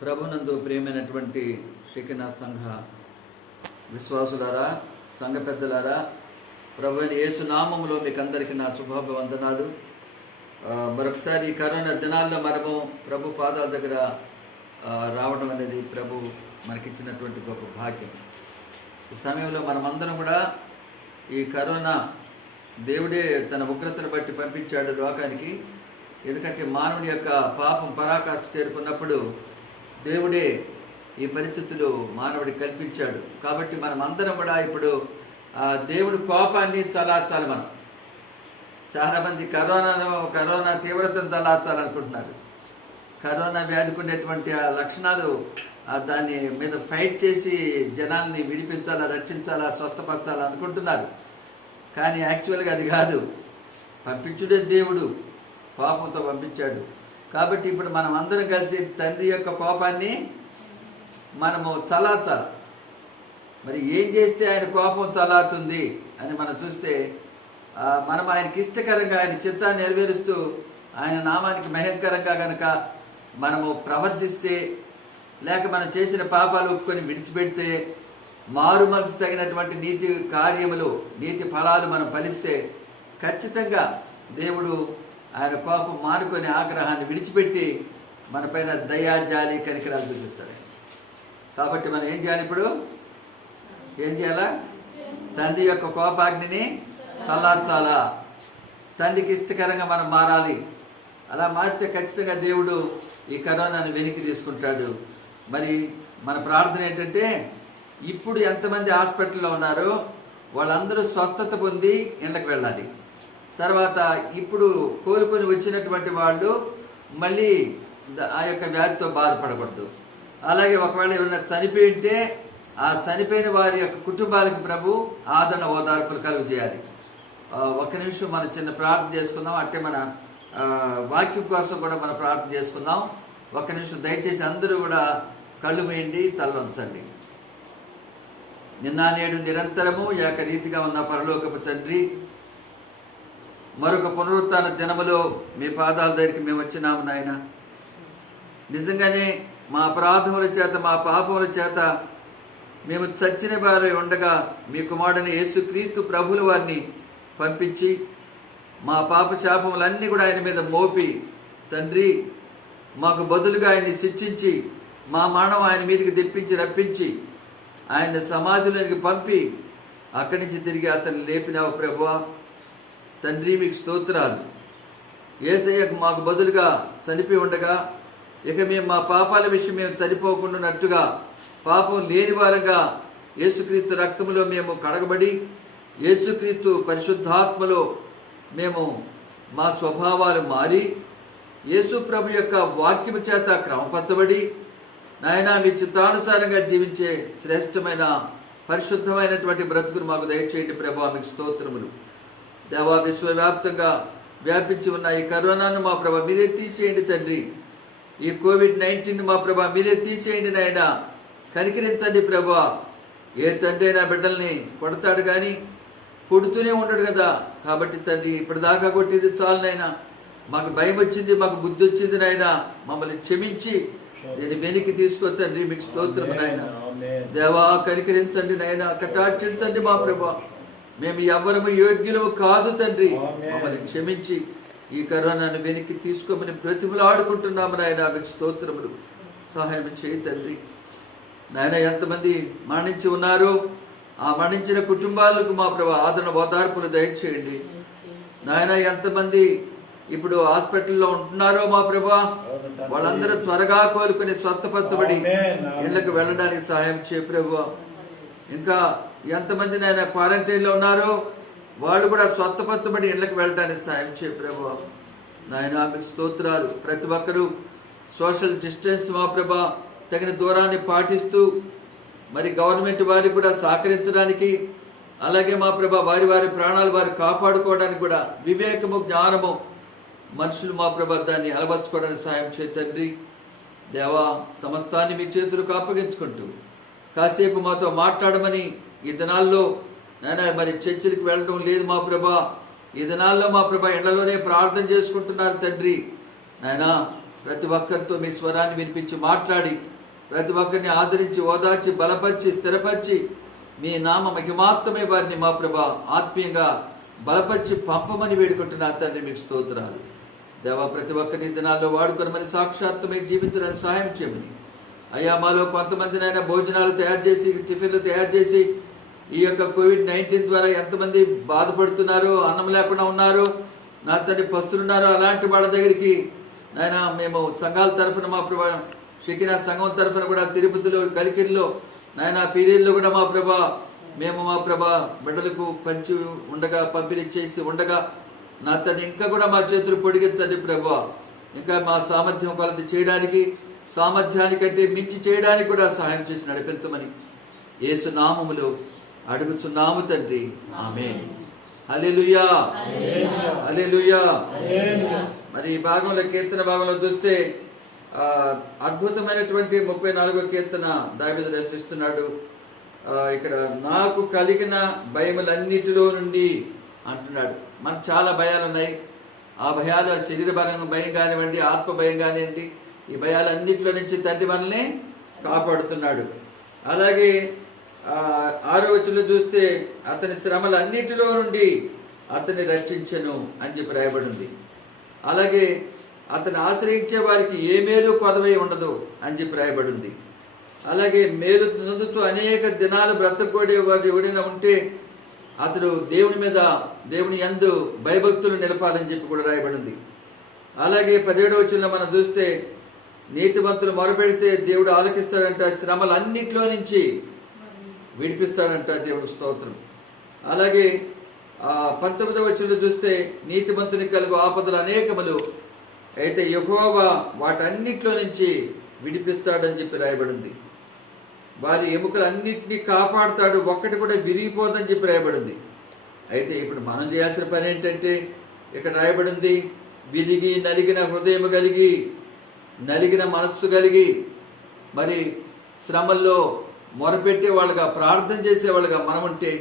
ప్రభునందు ప్రియమైనటువంటి షెకినా సంఘ విశ్వాసులారా, సంఘ పెద్దలారా, ప్రభు అయిన యేసు నామములో మీకు అందరికీ నా శుభాభివందనాలు. మరొకసారి ఈ కరోనా దినాల్లో మనము ప్రభు పాదాల దగ్గర రావడం అనేది ప్రభు మనకిచ్చినటువంటి గొప్ప భాగ్యం. ఈ సమయంలో మనమందరం కూడా ఈ కరోనా దేవుడే తన ఉగ్రతను బట్టి పంపించాడు లోకానికి. ఎందుకంటే మానవుని యొక్క పాపం పరాకాష్ఠ చేరుకున్నప్పుడు దేవుడే ఈ పరిస్థితులు మానవుడికి కల్పించాడు. కాబట్టి మనం అందరం కూడా ఇప్పుడు దేవుడి కోపాన్ని చల్లార్చాలి. మనం చాలామంది కరోనా తీవ్రతను చల్లార్చాలనుకుంటున్నారు. కరోనా వ్యాధికి ఉండేటువంటి ఆ లక్షణాలు దాని మీద ఫైట్ చేసి జనాల్ని విడిపించాలా, రక్షించాలా, స్వస్థపరచాలా అనుకుంటున్నారు. కానీ యాక్చువల్గా అది కాదు. పంపించుడే దేవుడు కోపంతో పంపించాడు. కాబట్టి ఇప్పుడు మనం అందరం కలిసి తండ్రి యొక్క కోపాన్ని మనము చల్లార్చాలి. మరి ఏం చేస్తే ఆయన కోపం చల్లారుతుంది అని మనం చూస్తే, మనం ఆయనకి ఇష్టకరంగా ఆయన చిత్తాన్ని నెరవేరుస్తూ ఆయన నామానికి మహేకరంగా కనుక మనము ప్రవర్తిస్తే, లేక మనం చేసిన పాపాలు ఒప్పుకొని విడిచిపెడితే, మారు మనసు తగినటువంటి నీతి కార్యములు, నీతి ఫలాలు మనం ఫలిస్తే ఖచ్చితంగా దేవుడు ఆయన కోపం మానుకొని ఆగ్రహాన్ని విడిచిపెట్టి మనపైన దయా, జాలి, కనికరాలు చూపిస్తాడు. కాబట్టి మనం ఏం చేయాలి? ఇప్పుడు ఏం చేయాలా? తండ్రి యొక్క కోపాగ్నిని చల్లార్చాలా. తండ్రికి ఇష్టకరంగా మనం మారాలి. అలా మారితే ఖచ్చితంగా దేవుడు ఈ కరోనాను వెనక్కి తీసుకుంటాడు. మరి మన ప్రార్థన ఏంటంటే, ఇప్పుడు ఎంతమంది హాస్పిటల్లో ఉన్నారో వాళ్ళందరూ స్వస్థత పొంది ఇళ్ళకి వెళ్ళాలి. తర్వాత ఇప్పుడు కోలుకొని వచ్చినటువంటి వాళ్ళు మళ్ళీ ఆ యొక్క వ్యాధితో బాధపడకూడదు. అలాగే ఒకవేళ ఏమైనా చనిపోయి ఉంటే ఆ చనిపోయిన వారి యొక్క కుటుంబాలకు ప్రభు ఆదరణ, ఓదార్పులు కలుగు చేయాలి. ఒక్క నిమిషం మనం చిన్న ప్రార్థన చేసుకుందాం. అంటే మన వాక్యం కోసం కూడా మనం ప్రార్థన చేసుకుందాం. ఒక్క నిమిషం దయచేసి అందరూ కూడా కళ్ళు వేయండి, తలవంచండి. నిన్న నేడు నిరంతరము ఏకరీతిగా ఉన్న పరలోకపు తండ్రి, మరొక పునరుత్థాన దినములో మీ పాదాల దగ్గరికి మేము వచ్చినాము నాయన. నిజంగానే మా అపరాధముల చేత, మా పాపముల చేత మేము చచ్చిన వారి ఉండగా మీ కుమారుడైన యేసుక్రీస్తు ప్రభువుల వారిని పంపించి మా పాప శాపములన్నీ కూడా ఆయన మీద మోపి, తండ్రి మాకు బదులుగా ఆయన్ని శిక్షించి మా మరణం ఆయన మీదకి తెప్పించి రప్పించి ఆయన సమాధిలోనికి పంపి అక్కడి నుంచి తిరిగి అతన్ని లేపినావు ప్రభువా. తండ్రి మీకు స్తోత్రాలు. యేసయ్యకు మాకు బదులుగా చనిపోయి ఉండగా ఇక మేము మా పాపాల విషయం మేము చనిపోకుండానట్టుగా పాపం లేని వారంగా యేసుక్రీస్తు రక్తములో మేము కడగబడి, యేసుక్రీస్తు పరిశుద్ధాత్మలో మేము మా స్వభావాలు మారి, యేసు ప్రభు యొక్క వాక్యము చేత క్రమపరచబడి నాయన మీ చిత్తానుసారంగా జీవించే శ్రేష్టమైన పరిశుద్ధమైనటువంటి బ్రతుకును మాకు దయచేయండి ప్రభా. మీకు స్తోత్రములు. దేవా, విశ్వవ్యాప్తంగా వ్యాపించి ఉన్న ఈ కరోనాను మా ప్రభా మీరే తీసేయండి తండ్రి. ఈ కోవిడ్-19 మా ప్రభా మీరే తీసేయండి నాయన. కనికరించండి ప్రభా. ఏ తండ్రి అయినా బిడ్డల్ని కొడతాడు కానీ కొడుతూనే ఉండడు కదా. కాబట్టి తండ్రి ఇప్పటిదాకా కొట్టింది చాలు నాయన. మాకు భయం వచ్చింది, మాకు బుద్ధి వచ్చింది నాయన. మమ్మల్ని క్షమించి నేను వెనక్కి తీసుకో తండ్రి. మీకు స్తోత్రం నాయన. దేవా, కనికరించండి నాయన, కటాక్షించండి మా ప్రభా. మేము ఎవరము యోగ్యులము కాదు తండ్రి. మమ్మల్ని క్షమించి ఈ కరోనాను వెనక్కి తీసుకోమని బ్రతిమలాడుకుంటున్నాము నాయన. మీకు స్తోత్రములు. సహాయం చేయి తండ్రి. నాయన, ఎంతమంది మరణించి ఉన్నారో ఆ మరణించిన కుటుంబాలకు మా ప్రభా ఆదరణ, ఓదార్పులు దయచేయండి నాయన. ఎంతమంది ఇప్పుడు హాస్పిటల్లో ఉంటున్నారో మా ప్రభా వాళ్ళందరూ త్వరగా కోలుకొని స్వస్థపరచబడి ఇళ్లకు వెళ్ళడానికి సహాయం చేయ ప్రభా. ఇంకా ఎంతమంది నాయన క్వారంటైన్లో ఉన్నారో వాళ్ళు కూడా స్వస్థపరచబడి ఇళ్లకు వెళ్ళడానికి సాయం చేయ ప్రభా. నాయన మీకు స్తోత్రాలు. ప్రతి ఒక్కరూ సోషల్ డిస్టెన్స్ మా ప్రభా తగిన దూరాన్ని పాటిస్తూ మరి గవర్నమెంట్ వారికి కూడా సహకరించడానికి, అలాగే మా ప్రభా వారి వారి ప్రాణాలు వారు కాపాడుకోవడానికి కూడా వివేకము, జ్ఞానము మనుషులు మా ప్రభా దాన్ని అలవర్చుకోవడానికి సాయం చేయ తండ్రి. దేవా, సమస్తాన్ని మీ చేతులకు అప్పగించుకుంటూ కాసేపు మాతో మాట్లాడమని ఈ దినాల్లో నాయన మరి చర్చిలకు వెళ్ళడం లేదు మా ప్రభా. ఈ దినాల్లో మా ప్రభా ఎండలోనే ప్రార్థన చేసుకుంటున్నారు తండ్రి. నాయన ప్రతి ఒక్కరితో మీ స్వరాన్ని వినిపించి మాట్లాడి ప్రతి ఒక్కరిని ఆదరించి ఓదార్చి బలపరిచి స్థిరపరిచి మీ నామ మహిమాత్మే వారిని మా ప్రభా ఆత్మీయంగా బలపరిచి పంపమని వేడుకుంటున్నా తండ్రి. మీకు స్తోత్రాలు దేవా. ప్రతి ఒక్కరిని దినాల్లో వాడుకొని మరి సాక్షాత్మై జీవించడానికి సహాయం చేయమని అయ్యా. మాలో కొంతమందినైనా భోజనాలు తయారు చేసి టిఫిన్లు తయారు చేసి ఈ యొక్క COVID-19 ద్వారా ఎంతమంది బాధపడుతున్నారో, అన్నం లేకుండా ఉన్నారో, నా తండ్రి పస్తులున్నారో, అలాంటి వాళ్ళ దగ్గరికి నాయన మేము సంఘాల తరఫున మా ప్రభా షకినా సంఘం తరఫున కూడా తిరుపతిలో కలికిరిలో నాయన పీరీల్లో కూడా మా ప్రభా మేము మా ప్రభా బిడ్డలకు పంచి ఉండగా పంపిణీ చేసి ఉండగా నా తండ్రి ఇంకా కూడా మా చేతులు పొడిగించండి ప్రభా. ఇంకా మా సామర్థ్యం కొలత చేయడానికి సామర్థ్యానికంటే మించి చేయడానికి కూడా సహాయం చేసి నడిపించమని యేసు నామములో అడుగుచున్నాము తండ్రి. ఆమేన్. హల్లెలూయా, హల్లెలూయా. మరి ఈ భాగంలో కీర్తన భాగంలో చూస్తే అద్భుతమైనటువంటి 34వ కీర్తన దావీదు రచిస్తున్నాడు. ఇక్కడ నాకు కలిగిన భయములన్నిటిలో నుండి అంటున్నాడు. మనకు చాలా భయాలు ఉన్నాయి. ఆ భయాలు శరీర భయం కానివ్వండి, ఆత్మ భయం కానివ్వండి, ఈ భయాలన్నింటిలో నుంచి తండ్రి మనల్ని కాపాడుతున్నాడు. అలాగే 6వ వచనంలో చూస్తే అతని శ్రమలన్నిటిలో నుండి అతన్ని రక్షించెను అని చెప్పి రాయబడింది. అలాగే అతను ఆశ్రయించే వారికి ఏ మేలు కొదవై ఉండదు అని చెప్పి రాయబడింది. అలాగే మేలు నొందుతూ అనేక దినాలు బ్రతకూడే వారు ఎవరైనా ఉంటే అతడు దేవుని యందు భయభక్తులు నిలపాలని చెప్పి కూడా రాయబడింది. అలాగే 17వ వచనంలో మనం చూస్తే నీతిమంతులు మొరపెడితే దేవుడు ఆలకిస్తాడంట, శ్రమలన్నింటిలో నుంచి విడిపిస్తాడంట. దేవుడు స్తోత్రం. అలాగే 19వ వచనంలో చూస్తే నీతిమంతుని కలుగు ఆపదలు అనేకములు, అయితే యెహోవా వాటన్నిటిలో నుంచి విడిపిస్తాడని చెప్పి రాయబడింది. వారి ఎముకలన్నింటినీ కాపాడుతాడు, ఒక్కటి కూడా విరిగిపోదని చెప్పి రాయబడింది. అయితే ఇప్పుడు మనం చేయాల్సిన పని ఏంటంటే ఇక్కడ రాయబడింది, విరిగి నలిగిన హృదయం కలిగి నలిగిన మనస్సు కలిగి మరి శ్రమల్లో మొరపెట్టే వాళ్ళుగా ప్రార్థన చేసేవాళ్ళుగా మనం ఉంటే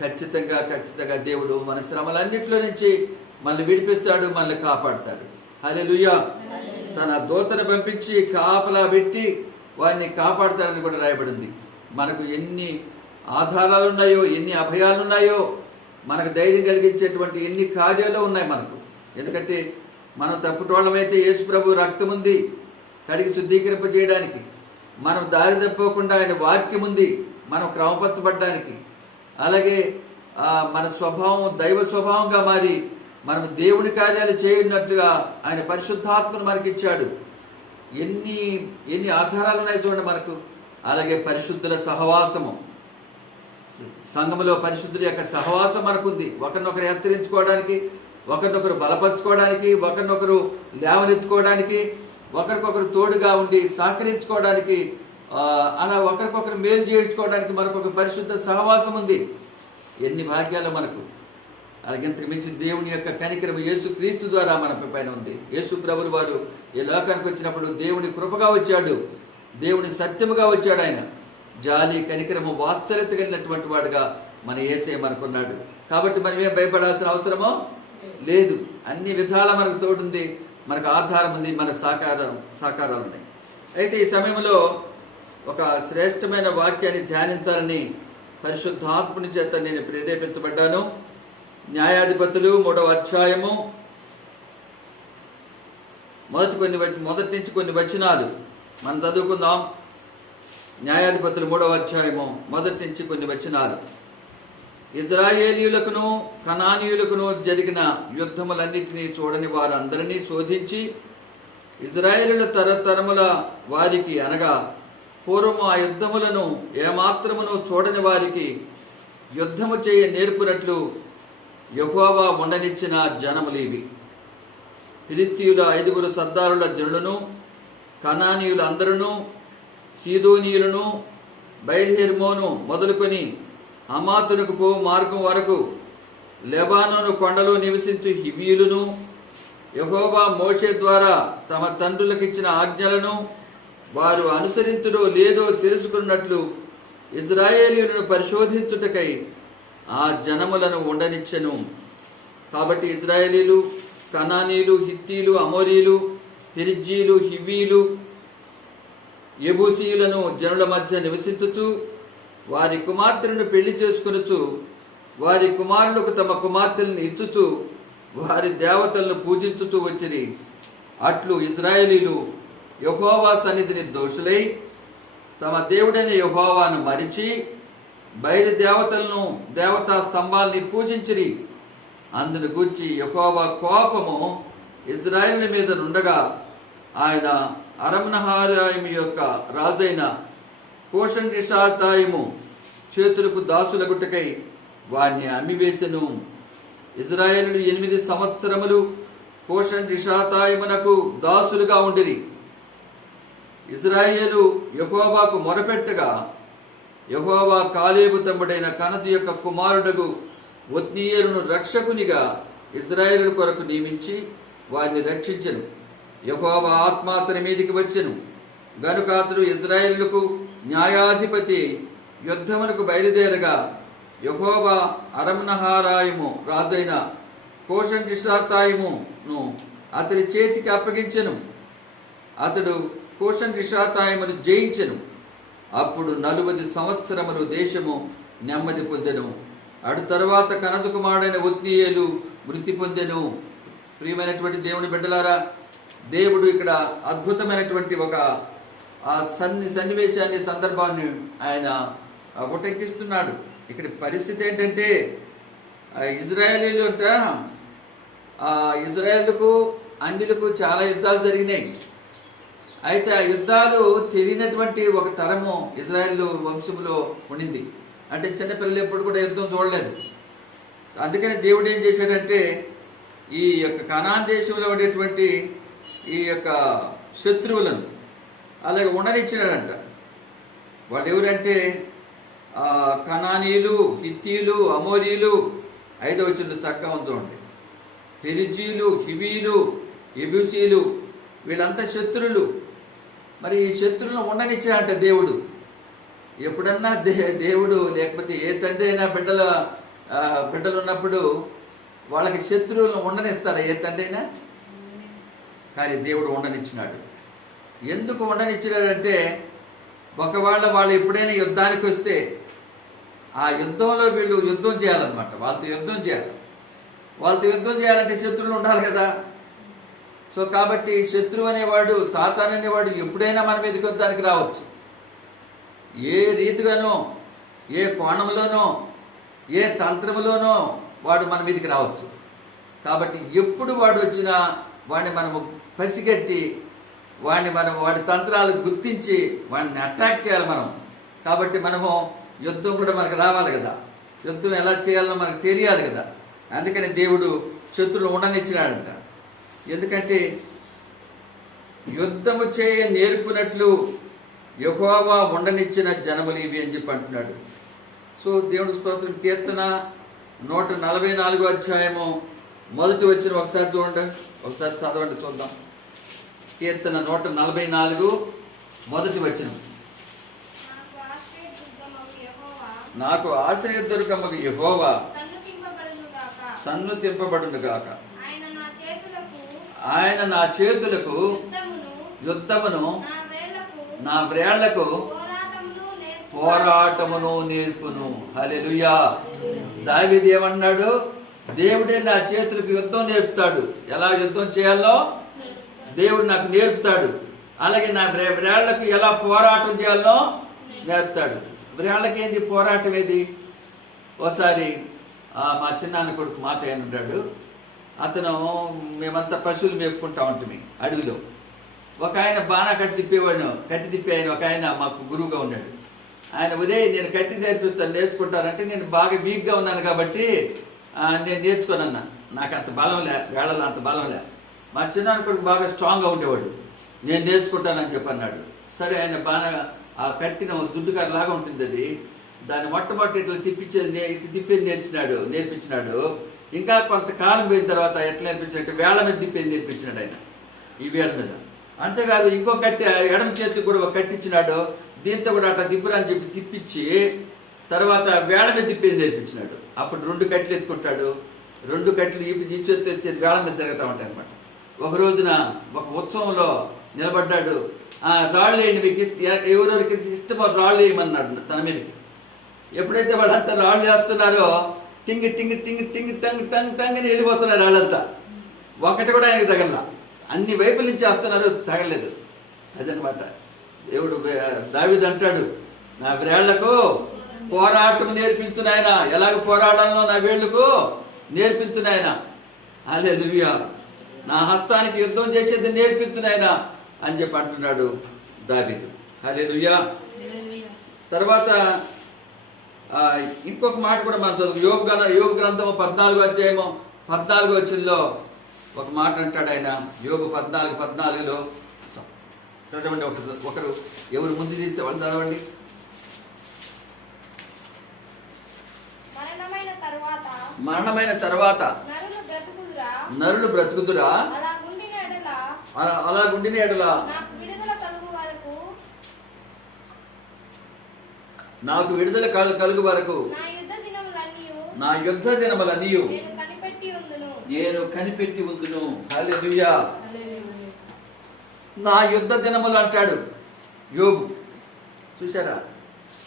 ఖచ్చితంగా దేవుడు మన శ్రమలన్నింటిలో నుంచి మనల్ని విడిపిస్తాడు, మనల్ని కాపాడుతాడు. హల్లెలూయా. తన దూతను పంపించి కాపలా పెట్టి వారిని కాపాడుతాడని కూడా రాయబడింది. మనకు ఎన్ని ఆధారాలు ఉన్నాయో, ఎన్ని అభయాలు ఉన్నాయో, మనకు ధైర్యం కలిగించేటువంటి ఎన్ని కార్యాలు ఉన్నాయి మనకు. ఎందుకంటే మనం తప్పుటోళ్ళమైతే యేసు ప్రభు రక్తం ఉంది కడిగి శుద్ధీకరింప చేయడానికి, మనం దారి తప్పకుండా ఆయన వాక్యం ఉంది మనం క్రమపరచబడ్డానికి, అలాగే మన స్వభావం దైవ స్వభావంగా మారి మనం దేవుని కార్యాలు చేయనట్లుగా ఆయన పరిశుద్ధాత్మను మనకి ఇచ్చాడు. ఎన్ని ఆధారాలు ఉన్నాయి చూడండి మనకు. అలాగే పరిశుద్ధుల సహవాసము, సంఘములో పరిశుద్ధుల యొక్క సహవాసం మనకుంది. ఒకరినొకరు హెచ్చరించుకోవడానికి, ఒకరినొకరు బలపరచుకోవడానికి, ఒకరినొకరు లేవనెత్తుకోవడానికి, ఒకరికొకరు తోడుగా ఉండి సహకరించుకోవడానికి, అలా ఒకరికొకరు మేలు చేయించుకోవడానికి మనకు ఒక పరిశుద్ధ సహవాసం ఉంది. ఎన్ని భాగ్యాలు మనకు. అలాగంతకు మించి దేవుని యొక్క కనికరము యేసు క్రీస్తు ద్వారా మన పైన ఉంది. యేసు ప్రభులు వారు ఈ లోకానికి వచ్చినప్పుడు దేవుని కృపగా వచ్చాడు, దేవుని సత్యముగా వచ్చాడు. ఆయన జాలి కనికరము వాత్సల్యత కలిగినటువంటి వాడుగా మన యేసే మనకున్నాడు. కాబట్టి మనం ఏం భయపడాల్సిన అవసరమో లేదు. అన్ని విధాల మనకు తోడుంది, మనకు ఆధారం ఉంది, మన సాకారాలు ఉన్నాయి. అయితే ఈ సమయంలో ఒక శ్రేష్టమైన వాక్యాన్ని ధ్యానించాలని పరిశుద్ధాత్ముని చేత నేను ప్రేరేపించబడ్డాను. న్యాయాధిపతులు 3వ అధ్యాయము మొదటి నుంచి కొన్ని వచనాలు మనం చదువుకుందాం. న్యాయాధిపతులు 3వ అధ్యాయము మొదటి నుంచి కొన్ని వచనాలు. ఇజ్రాయేలీయులకును కనానీయులకును జరిగిన యుద్ధములన్నింటినీ చూడని వారందరినీ శోధించి ఇజ్రాయేలీయుల తరతరముల వారికి అనగా పూర్వము ఆ యుద్ధములను ఏమాత్రమును చూడని వారికి యుద్ధము చేయ నేర్పునట్లు యెహోవా ఉండనిచ్చిన జనములివి. ఫిలిష్తీయుల 5 సర్దారుల జనులను, కనానీయుల అందరును, సీదోనీయులను, బయల్హెర్మోను మొదలుకొని హమాతునకు పో మార్గం వరకు లెబానోను కొండలో నివసించు హివ్వీయులను, యెహోవా మోషే ద్వారా తమ తండ్రులకిచ్చిన ఆజ్ఞలను వారు అనుసరించుడో లేదో తెలుసుకున్నట్లు ఇజ్రాయేలీయులను పరిశోధించుటకై ఆ జనములను ఉండనిచ్చెను. కాబట్టి ఇజ్రాయేలీలు, కనానీయులు, హిత్తీలు, అమోరీలు, పెరిజ్జీలు, హివ్వీలు, యెబూసీయులను జనుల మధ్య నివసించుచు వారి కుమార్తెలను పెళ్లి చేసుకొనుచు వారి కుమారులకు తమ కుమార్తెలను ఇచ్చుచు వారి దేవతలను పూజించుచూ వచ్చిరి. అట్లు ఇశ్రాయేలీలు యెహోవా సన్నిధిని దోషులై తమ దేవుడైన యెహోవాను మరిచి బయలు దేవతలను, దేవతా స్తంభాలని పూజించిరి. అందును గూర్చి యెహోవా కోపము ఇశ్రాయేలు మీద నుండగా ఆయన అరమ్నహారాయిము యొక్క రాజైన కూషన్రిషాతాయిము చేతులకు దాసులగుటకై వారిని అమ్మివేసెను. ఇశ్రాయేలు 8 సంవత్సరములు కూషన్రిషాతాయిమునకు దాసులుగా ఉండిరి. ఇశ్రాయేలు యెహోవాకు మొరపెట్టగా యెహోవా కాలేబు తమ్ముడైన కనజు యొక్క కుమారుడగు ఒత్నీయేలును రక్షకునిగా ఇశ్రాయేలు కొరకు నియమించి వారిని రక్షించెను. యెహోవా ఆత్మ అతని మీదికి వచ్చెను గనుక అతడు ఇశ్రాయేలుకు న్యాయాధిపతి యుద్ధమునకు బయలుదేరగా యెహోవా అరమ్నహారాయిము రాజైన కూషన్రిషాతాయిమును అతని చేతికి అప్పగించెను. అతడు కూషన్రిషాతాయిమును జయించెను. అప్పుడు 40 సంవత్సరములు దేశము నెమ్మది పొందెను. అటు తరువాత కనజు కుమారుడైన ఒత్నీయేలు మృతి పొందెను. ప్రియమైనటువంటి దేవుని బిడ్డలారా, దేవుడు ఇక్కడ అద్భుతమైనటువంటి ఒక సన్నివేశాన్ని, సందర్భాన్ని ఆయన ఉటంకిస్తున్నాడు. ఇక్కడ పరిస్థితి ఏంటంటే ఇజ్రాయేలీలు అంట, ఇజ్రాయేలుకు అన్యులకు చాలా యుద్ధాలు జరిగినాయి. అయితే ఆ యుద్ధాలు తెలియనటువంటి ఒక తరము ఇజ్రాయేల్ వంశములో ఉండింది. అంటే చిన్నపిల్లలు ఎప్పుడు కూడా యుద్ధం చూడలేదు. అందుకని దేవుడు ఏం చేశాడంటే ఈ యొక్క కనాన్ దేశంలో ఉండేటువంటి ఈ యొక్క శత్రువులను అలాగే ఉండనిచ్చినాడంట. వాళ్ళు ఎవరంటే కనానీయులు, హిత్తీలు, అమోరీలు, 5వ వచనంలో చక్కగా ఉందండి. పెరిజీలు, హివీలు, యెబూసీలు వీళ్ళంతా శత్రువులు. మరి ఈ శత్రువులను ఉండనిచ్చాడంట దేవుడు. ఎప్పుడన్నా దేవుడు లేకపోతే ఏ తండ్రి అయినా బిడ్డలు ఉన్నప్పుడు వాళ్ళకి శత్రువులను ఉండనిస్తారా? ఏ తండ్రి అయినా. కానీ దేవుడు ఉండనిచ్చినాడు. ఎందుకు ఉండనిచ్చినాడంటే ఒకవేళ వాళ్ళు ఎప్పుడైనా యుద్ధానికి వస్తే ఆ యుద్ధంలో వీళ్ళు యుద్ధం చేయాలన్నమాట. వాళ్ళతో యుద్ధం చేయాలి. వాళ్ళతో యుద్ధం చేయాలంటే శత్రువులు ఉండాలి కదా. సో కాబట్టి శత్రువు అనేవాడు, సాతాను అనేవాడు ఎప్పుడైనా మన మీదకి యుద్ధానికి రావచ్చు. ఏ రీతిగానో, ఏ కోణంలోనో, ఏ తంత్రములోనో వాడు మన మీదకి రావచ్చు. కాబట్టి ఎప్పుడు వాడు వచ్చినా వాడిని మనము పసిగట్టి వాడి తంత్రాలు గుర్తించి వాడిని అటాక్ చేయాలి మనం. కాబట్టి మనము యుద్ధం కూడా మనకు రావాలి కదా. యుద్ధం ఎలా చేయాలో మనకు తెలియాలి కదా. అందుకని దేవుడు శత్రువులు ఉండనిచ్చినాడంట. ఎందుకంటే యుద్ధము చేయ నేర్పునట్లు యెహోవా ఉండనిచ్చిన జనములు ఇవి అని చెప్పి అంటున్నాడు. సో దేవుడికి స్తోత్రం. కీర్తన 144 అధ్యాయము మొదటి వచ్చిన ఒకసారి చూడండి, ఒకసారి చదవండి చూద్దాం. కీర్తన 144 మొదటి వచనం. నాకు ఆశ్రయదుర్గమగు యెహోవా సన్నుతింపబడునుగాక. ఆయన నా చేతులకు యుద్ధమును నా వ్రేళ్లకు పోరాటమును నేర్పును. హల్లెలూయా. దావీదు ఏమన్నాడు? దేవుడే నా చేతులకు యుద్ధం నేర్పుతాడు. ఎలా యుద్ధం చేయాలో దేవుడు నాకు నేర్పుతాడు. అలాగే నా వ్రేళ్లకు ఎలా పోరాటం చేయాలో నేర్పుతాడు. వ్రేళ్లకి ఏంది పోరాటం? ఏది? ఒకసారి మా చిన్నాన్న కొడుకు మాట ఆయన ఉన్నాడు. అతను మేమంతా పశువులు మేపుకుంటా ఉంటుంది అడవిలో. ఒక ఆయన బాగా కట్టి తిప్పే ఆయన ఒక ఆయన మాకు గురువుగా ఉన్నాడు. ఆయన ఒరే నేను కట్టి నేర్పిస్తాను నేర్చుకుంటానంటే నేను బాగా వీక్గా ఉన్నాను కాబట్టి నేను నేర్చుకోనన్నా. నాకు అంత బలంలే, వేళలో అంత బలంలే. మా చిన్నాన్న కొడుకు బాగా స్ట్రాంగ్గా ఉండేవాడు. నేను నేర్చుకుంటానని చెప్పి అన్నాడు. సరే ఆయన బాగా ఆ కట్టిన దుడ్డుకారు లాగా ఉంటుంది అది. దాన్ని మొట్టమొదటి ఇట్లా తిప్పేది నేర్పించినాడు. ఇంకా కొంతకాలం పోయిన తర్వాత ఎట్లా నేర్పించినట్టు వేళ మీద తిప్పేది నేర్పించినాడు ఆయన. ఈ వేళ మీద అంతేకాదు ఇంకో కట్టి ఎడమ చేతికి కూడా ఒక కట్టించినాడు. దీంతో కూడా అట్లా తిప్పురా అని చెప్పి తిప్పించి తర్వాత వేళ మీద తిప్పేది నేర్పించినాడు. అప్పుడు 2 కట్లు ఎత్తుకుంటాడు. 2 కట్లు ఈ చేతి వేళ మీద తిరుగుతూ ఉంటాయి అనమాట. ఒక రోజున ఒక ఉత్సవంలో నిలబడ్డాడు. రాళ్ళు వేయండి, మీకు ఎవరెవరికి ఇష్టమో రాళ్ళు వేయమన్నాడు తన మీదకి. ఎప్పుడైతే వాళ్ళంతా రాళ్ళు వేస్తున్నారో టింగ్ టింగ్ టింగ్ టింగ్ టంగ్ టంగ్ టంగ్ అని వెళ్ళిపోతున్నారు వాళ్ళంతా. ఒకటి కూడా ఆయనకు తగల. అన్ని వైపుల నుంచి వేస్తున్నారు, తగలేదు. అదనమాట దేవుడు. దావీదు అంటాడు, నా వేళ్లకు పోరాటం నేర్పించు నాయన, ఎలాగ పోరాడాలో నా వేళ్లకు నేర్పించు నాయన. హల్లెలూయా. నా హస్తానికి యుద్ధం చేసేది నేర్పించు నాయన అని చెప్పి అంటున్నాడు దావీదు. హల్లెలూయా. తర్వాత ఇంకొక మాట కూడా మనం చదువు. యోబు గ్రంథము 14వ అధ్యాయము 14వ వచనంలో ఒక మాట అంటాడు ఆయన. యోబు 14:14 చదవండి. ఒకరు ఎవరు ముందు తీస్తే వాళ్ళు చదవండి. మరణమైన తర్వాత నరులు బ్రతుకుదురా, అలాగుండిన ఎడల నాకు విడుదల కలుగు వరకు నా యుద్ధ దినములన్నీ నేను కనిపెట్టి ఉందును. హల్లెలూయా. నా యుద్ధ దినములు అంటాడు యోబు. చూసారా?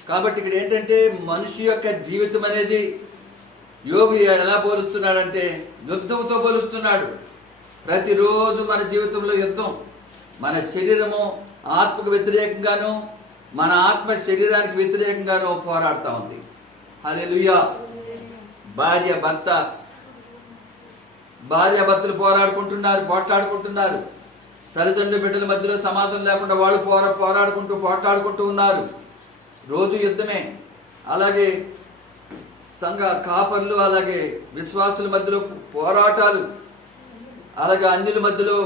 కాబట్టి ఇక్కడ ఏంటంటే మనిషి యొక్క జీవితం అనేది యోబు ఎలా పోలుస్తున్నాడంటే యుద్ధంతో పోలుస్తున్నాడు. ప్రతిరోజు మన జీవితంలో యుద్ధం. మన శరీరము ఆత్మకు వ్యతిరేకంగాను, మన ఆత్మ శరీరానికి వ్యతిరేకంగాను పోరాడుతూ ఉంది. హల్లెలూయా. భార్య భర్తలు పోట్లాడుకుంటున్నారు. తల్లిదండ్రుల బిడ్డల మధ్యలో సమాధానం లేకుండా వాళ్ళు పోరాడుకుంటూ ఉన్నారు. రోజు యుద్ధమే. అలాగే సంఘ కాపర్లు, అలాగే విశ్వాసుల మధ్యలో పోరాటాలు, అలాగే అన్యుల మధ్యలో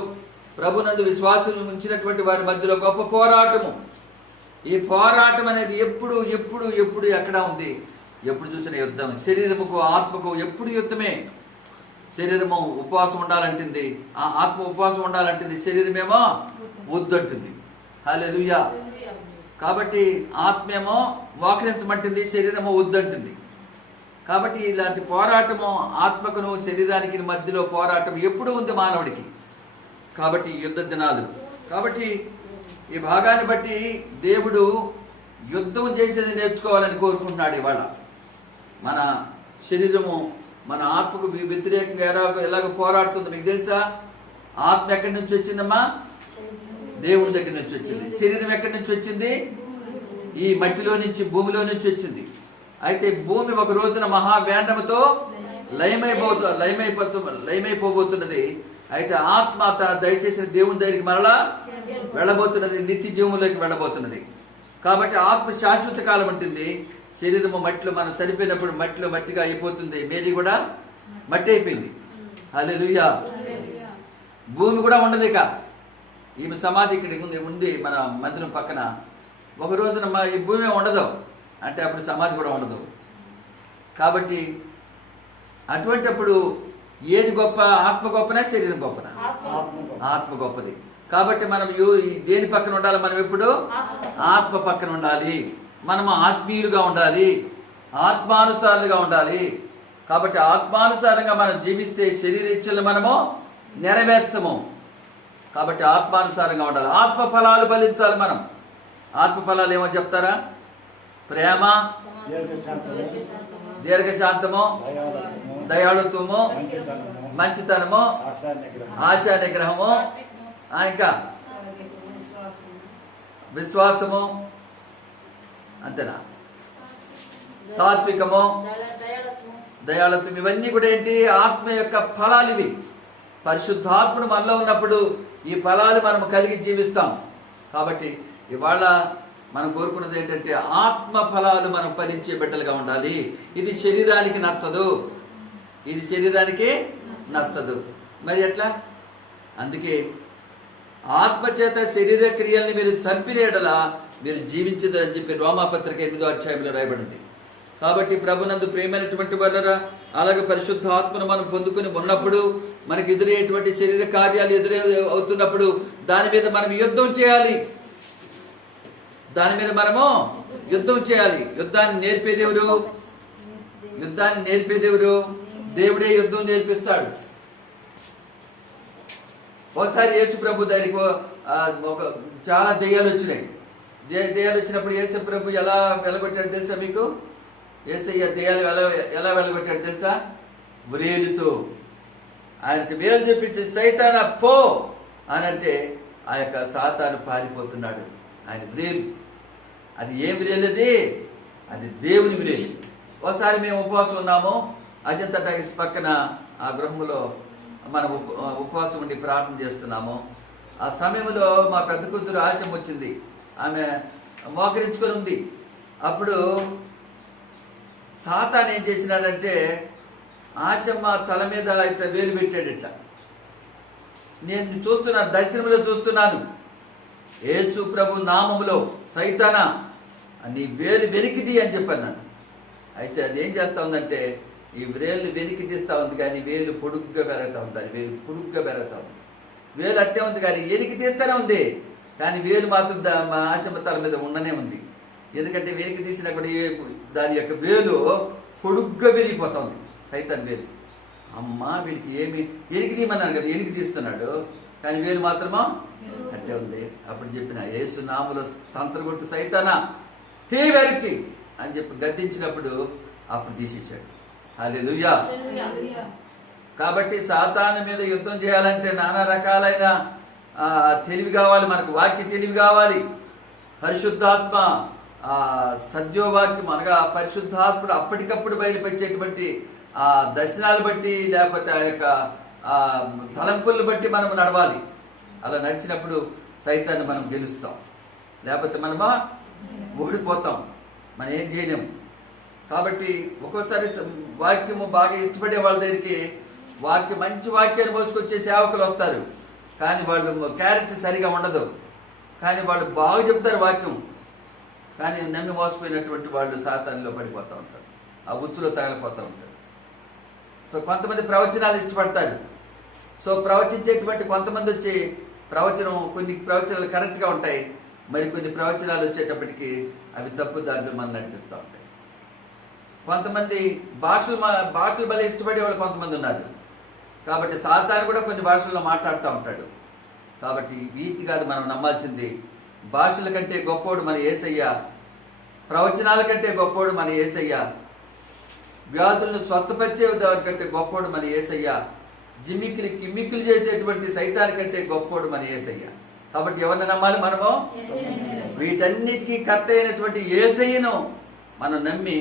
ప్రభునందు విశ్వాసం ఉంచినటువంటి వారి మధ్యలో గొప్ప పోరాటము. ఈ పోరాటం అనేది ఎప్పుడు ఎక్కడ ఉంది? ఎప్పుడు చూసిన యుద్ధం. శరీరముకు ఆత్మకు ఎప్పుడు యుద్ధమే. శరీరము ఉపవాసం ఉండాలంటుంది, ఆ ఆత్మ ఉపవాసం ఉండాలంటుంది, శరీరమేమో వద్దంటుంది. హల్లెలూయా. కాబట్టి ఆత్మేమో మోకరించమంటుంది, శరీరమో వద్దంటుంది. కాబట్టి ఇలాంటి పోరాటము ఆత్మకును శరీరానికి మధ్యలో పోరాటం ఎప్పుడు ఉంది మానవుడికి. కాబట్టి యుద్ధ దినాలు. కాబట్టి ఈ భాగాన్ని బట్టి దేవుడు యుద్ధం చేసేది నేర్చుకోవాలని కోరుకుంటున్నాడు. ఇవాళ మన శరీరము మన ఆత్మకు వ్యతిరేకంగా ఎలాగో పోరాడుతుంది. మీకు తెలుసా? ఆత్మ ఎక్కడి నుంచి వచ్చిందమ్మా? దేవుని దగ్గర నుంచి వచ్చింది. శరీరం ఎక్కడి నుంచి వచ్చింది? ఈ మట్టిలో నుంచి, భూమిలో నుంచి వచ్చింది. అయితే భూమి ఒక రోజున మహావేంద్రముతో లయమైపోబోతున్నది. అయితే ఆత్మ దయచేసిన దేవుని దగ్గరికి మరలా వెళ్ళబోతున్నది, నిత్య జీవంలోకి వెళ్ళబోతున్నది. కాబట్టి ఆత్మ శాశ్వత కాలం ఉంటుంది. శరీరము మట్టిలో, మనం చనిపోయినప్పుడు మట్టిలో మట్టిగా అయిపోతుంది. మేరీ కూడా మట్టి అయిపోయింది. హల్లెలూయా. భూమి కూడా ఉండదు. ఇక ఈమె సమాధి ఇక్కడ ఉంది మన మందిరం పక్కన. ఒక రోజున ఈ భూమి ఉండదు అంటే అప్పుడు సమాధి కూడా ఉండదు. కాబట్టి అటువంటిప్పుడు ఏది గొప్ప? ఆత్మ గొప్పనా శరీరం గొప్పనా? ఆత్మ గొప్పది. కాబట్టి మనం దేని పక్కన ఉండాలి? మనం ఎప్పుడు ఆత్మ పక్కన ఉండాలి. మనము ఆత్మీయులుగా ఉండాలి, ఆత్మానుసారులుగా ఉండాలి. కాబట్టి ఆత్మానుసారంగా మనం జీవిస్తే శరీర ఇచ్చలను మనము నెరవేర్చము. కాబట్టి ఆత్మానుసారంగా ఉండాలి. ఆత్మ ఫలాలు ఫలించాలి. మనం ఆత్మ ఫలాలు ఏమో చెప్తారా? ప్రేమ, దీర్ఘశాంతము, దయాళుత్వము, మంచితనము, ఆశా నిగ్రహము, ఇంకా విశ్వాసము, అంతేనా? సాత్వికము, దయాళుత్వం. ఇవన్నీ కూడా ఏంటి? ఆత్మ యొక్క ఫలాలు ఇవి. పరిశుద్ధాత్ముడు మనలో ఉన్నప్పుడు ఈ ఫలాలు మనం కలిగి జీవిస్తాం. కాబట్టి ఇవాళ మనం కోరుకున్నది ఏంటంటే ఆత్మ ఫలాలు మనం ఫలించే బిడ్డలుగా ఉండాలి. ఇది శరీరానికి నచ్చదు. మరి ఎట్లా? అందుకే ఆత్మచేత శరీర క్రియల్ని మీరు చంపినేడలా మీరు జీవించదని చెప్పి రోమాపత్రిక 8వ అధ్యాయంలో రాయబడింది. కాబట్టి ప్రభునందు ప్రేమైనటువంటి వాళ్ళరా, అలాగే పరిశుద్ధ ఆత్మను మనం పొందుకుని ఉన్నప్పుడు మనకి ఎదురయ్యేటువంటి శరీర కార్యాలు అవుతున్నప్పుడు దాని మీద మనం యుద్ధం చేయాలి. యుద్ధాన్ని నేర్పేదెవరు? దేవుడే యుద్ధం నేర్పిస్తాడు. ఒకసారి యేసు ప్రభు దగ్గరికి ఒక చాలా దెయ్యాలు వచ్చినాయి. దెయ్యాలు వచ్చినప్పుడు యేసు ప్రభు ఎలా వెళ్ళగొట్టాడు తెలుసా మీకు? యేసయ్య దెయ్యాలు ఎలా వెళ్ళగొట్టాడు తెలుసా? వ్రేలుతో. ఆయనకి వేలు చెప్పించి సైతానా పో అని అంటే ఆ యొక్క సాతాను పారిపోతున్నాడు. ఆయన వ్రేలు, అది ఏ వ్రేలుది? అది దేవుని వ్రేలు. ఒకసారి మేము ఉపవాసం ఉన్నాము, అజంతా టైల్స్ పక్కన ఆ గృహంలో మనం ఉపవాసం ఉండి ప్రార్థన చేస్తున్నాము. ఆ సమయంలో మా పెద్ద కూతురు ఆశం వచ్చింది, ఆమె మోకరించుకొని ఉంది. అప్పుడు సాతాను ఏం చేసినాడంటే ఆశమ్మ తల మీద ఇట్లా వేలు పెట్టాడు. ఇట్లా నేను చూస్తున్నాను, దర్శనంలో చూస్తున్నాను. యేసు ప్రభు నామములో సైతానా నీ వేలు వెలికిది అని చెప్పాను నన్ను. అయితే అది ఏం చేస్తా ఉందంటే ఈ వేలు వెలికి తీస్తూ ఉంది, కానీ వేలు పొడుగ్గా పెరుగుతూ ఉంది. అది వేలు పొడుగ్గా పెరుగుతూ ఉంది. వేలు అట్టే ఉంది కానీ వెలికి తీస్తూనే ఉంది, కానీ వేలు మాత్రం మా ఆశమ్మ తల మీద ఉండనే ఉంది. ఎందుకంటే వెలికి తీసినప్పుడు దాని యొక్క వేలు పొడుగ్గా పెరిగిపోతా ఉంది, సైతాన్ వేలు. అమ్మ వీడికి ఏమి ఎనికి తీయమన్నాను కదా, ఎనికి తీస్తున్నాడు, కానీ వేలు మాత్రమో అట్టే ఉంది. అప్పుడు చెప్పిన యేసు నామములో తంత్రగొట్టు సైతానా తీ వెలికి అని చెప్పి గద్దించినప్పుడు అప్పుడు తీసేశాడు. హల్లెలూయా. కాబట్టి సాతాను మీద యుద్ధం చేయాలంటే నానా రకాలైన తెలివి కావాలి మనకు. వాక్య తెలివి కావాలి, పరిశుద్ధాత్మ సత్యోవాక్యం అనగా పరిశుద్ధాత్ముడు అప్పటికప్పుడు బయలుపరిచేటువంటి ఆ దర్శనాలు బట్టి లేకపోతే ఆ యొక్క తలంపులను బట్టి మనం నడవాలి. అలా నడిచినప్పుడు సైతాన్ని మనం గెలుస్తాం, లేకపోతే మనమా ఓడిపోతాం, మనం ఏం చేయలేము. కాబట్టి ఒక్కోసారి వాక్యము బాగా ఇష్టపడే వాళ్ళ దగ్గరికి మంచి వాక్యాన్ని మోసుకొచ్చే సేవకులు వస్తారు, కానీ వాళ్ళు క్యారెక్టర్ సరిగా ఉండదు, కానీ వాళ్ళు బాగా చెప్తారు వాక్యం, కానీ నమ్మి మోసపోయినటువంటి వాళ్ళు సాతానులో పడిపోతూ ఉంటారు, ఆ ఉచ్చులో తగలిపోతూ ఉంటారు. సో కొంతమంది ప్రవచనాలు ఇష్టపడతారు. సో ప్రవచించేటువంటి కొంతమంది వచ్చి కొన్ని ప్రవచనాలు కరెక్ట్గా ఉంటాయి, మరి కొన్ని ప్రవచనాలు వచ్చేటప్పటికి అవి తప్పు దారిలో మనం నడిపిస్తూ ఉంటాయి. కొంతమంది భాషలు భలే ఇష్టపడే వాళ్ళు కొంతమంది ఉన్నారు. కాబట్టి సాతాను కూడా కొన్ని భాషల్లో మాట్లాడుతూ ఉంటాడు. కాబట్టి వీటి కాదు మనం నమ్మాల్సింది. భాషల కంటే గొప్పోడు మన యేసయ్య, ప్రవచనాల కంటే గొప్పోడు మన యేసయ్య, వ్యాధులను స్వస్థపరిచే కంటే గొప్పోడు మన యేసయ్య, కిమ్మిక్కులు చేసేటువంటి సైతాన్ కంటే గొప్పోడు మన యేసయ్య. కాబట్టి ఎవరిని నమ్మాలి మనము? వీటన్నిటికీ కర్త అయినటువంటి యేసయ్యను మనం నమ్మి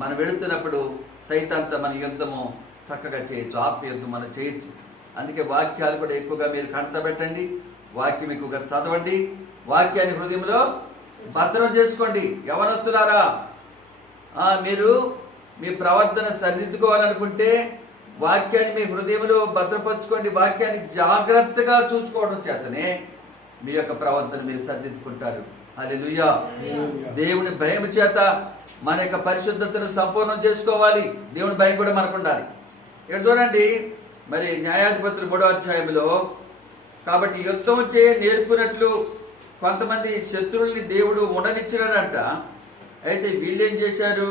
మనం వెళుతున్నప్పుడు సైతాన్తో మన యుద్ధము చక్కగా చేయొచ్చు, ఆత్మ యుద్ధం మనం చేయొచ్చు. అందుకే వాక్యాలు కూడా ఎక్కువగా మీరు కంటబెట్టండి, వాక్యం ఎక్కువగా చదవండి, వాక్యాన్ని హృదయంలో భద్రం చేసుకోండి. యవనస్తులారా, మీరు మీ ప్రవర్తన సరిదిద్దుకోవాలనుకుంటే వాక్యాన్ని మీ హృదయంలో భద్రపరచుకోండి. వాక్యాన్ని జాగ్రత్తగా చూసుకోవడం చేతనే మీ యొక్క ప్రవర్తన మీరు సరిదిద్దుకుంటారు. హల్లెలూయా. దేవుని భయం చేత మన యొక్క పరిశుద్ధతను సంపూర్ణం చేసుకోవాలి. దేవుని భయం కూడా మనకు ఉండాలి. ఇక్కడ చూడండి, మరి న్యాయాధిపతులు 3వ అధ్యాయంలో, కాబట్టి యుద్ధం నేర్పునట్లు కొంతమంది శత్రువుల్ని దేవుడు ఉండనిచ్చినాడంట. అయితే వీళ్ళేం చేశారు?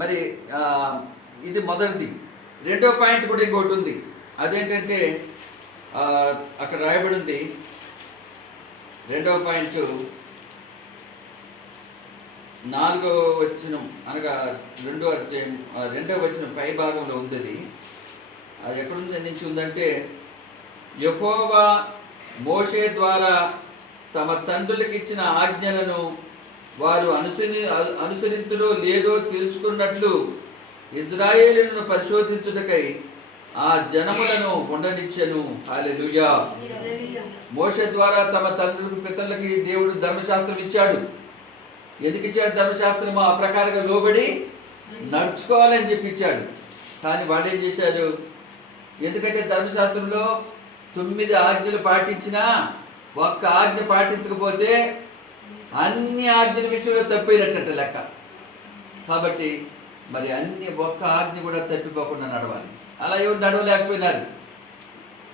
మరి ఇది మొదటిది. రెండో పాయింట్ కూడా ఇంకోటి ఉంది. అదేంటంటే అక్కడ రాయబడి ఉంది, రెండవ పాయింట్ 4వ వచనం అనగా 2వ అధ్యాయం 2వ వచనం పై భాగంలో ఉంది. అది ఎక్కడుంది నుంచి ఉందంటే, యెహోవా మోషే ద్వారా తమ తండ్రులకు ఇచ్చిన ఆజ్ఞలను వారు అనుసరించులో లేదో తెలుసుకున్నట్లు ఇజ్రాయేలును పరిశోధించుటకై ఆ జనములను ఉండనిచ్చెను. హల్లెలూయా. మోషే ద్వారా తమ పితరులకి దేవుడు ధర్మశాస్త్రం ఇచ్చాడు. ఎందుకు ఇచ్చాడు ధర్మశాస్త్రం? ఆ ప్రకారంగా లోబడి నడుచుకోవాలని చెప్పి ఇచ్చాడు. కానీ వాళ్ళు ఏం చేశారు? ఎందుకంటే ధర్మశాస్త్రంలో 9 ఆజ్ఞలు పాటించినా ఒక్క ఆజ్ఞ పాటించకపోతే అన్ని ఆజ్ఞల విషయంలో తప్పినట్ట లెక్క. కాబట్టి మరి ఒక్క ఆజ్ఞ కూడా తప్పిపోకుండా నడవాలి. అలా ఎవరు నడవలేకపోయినారు.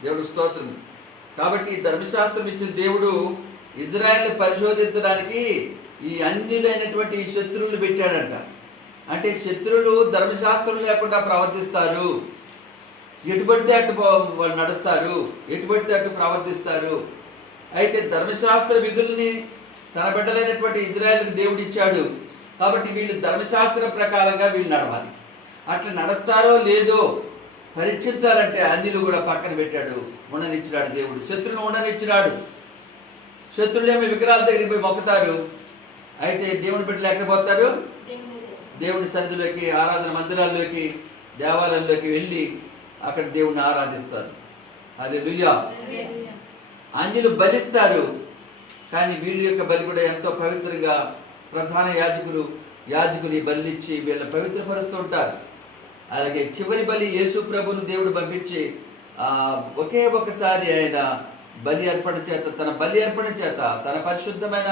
దేవుడు స్తోత్రం. కాబట్టి ధర్మశాస్త్రం ఇచ్చిన దేవుడు ఇజ్రాయెల్ని పరిశోధించడానికి ఈ అన్యులైనటువంటి శత్రువులు పెట్టాడంట. అంటే శత్రువులు ధర్మశాస్త్రం లేకుండా ప్రవర్తిస్తారు. ఎటు పడితే అటు వాళ్ళు నడుస్తారు, ఎటు పడితే అటు ప్రవర్తిస్తారు. అయితే ధర్మశాస్త్ర విధుల్ని తన బిడ్డలైనటువంటి ఇజ్రాయెల్కి దేవుడు ఇచ్చాడు. కాబట్టి వీళ్ళు ధర్మశాస్త్రం ప్రకారంగా వీళ్ళు నడవాలి. అట్లా నడుస్తారో లేదో పరీక్షించాలంటే అన్నిలు కూడా పక్కన పెట్టాడు, ఉండనిచ్చినాడు దేవుడు. శత్రువులు ఉండనిచ్చినాడు. శత్రువులేమో విగ్రహాల దగ్గరికి పోయి మొక్కుతారు. అయితే దేవుని బిడ్డలు ఎక్కడ పోతారు? దేవుని సన్నిధిలోకి, ఆరాధన మందిరాల్లోకి, దేవాలయంలోకి వెళ్ళి అక్కడ దేవుణ్ణి ఆరాధిస్తారు. హల్లెలూయా. అంజులు బలిస్తారు, కానీ వీళ్ళ యొక్క బలి కూడా ఎంతో పవిత్రంగా ప్రధాన యాజకులు బలిచ్చి వీళ్ళని పవిత్రపరుస్తూ ఉంటారు. అలాగే చివరి బలి యేసు ప్రభువును దేవుడు పంపించి ఒకే ఒకసారి ఆయన బలి అర్పణ చేత, తన బలి అర్పణ చేత, తన పరిశుద్ధమైన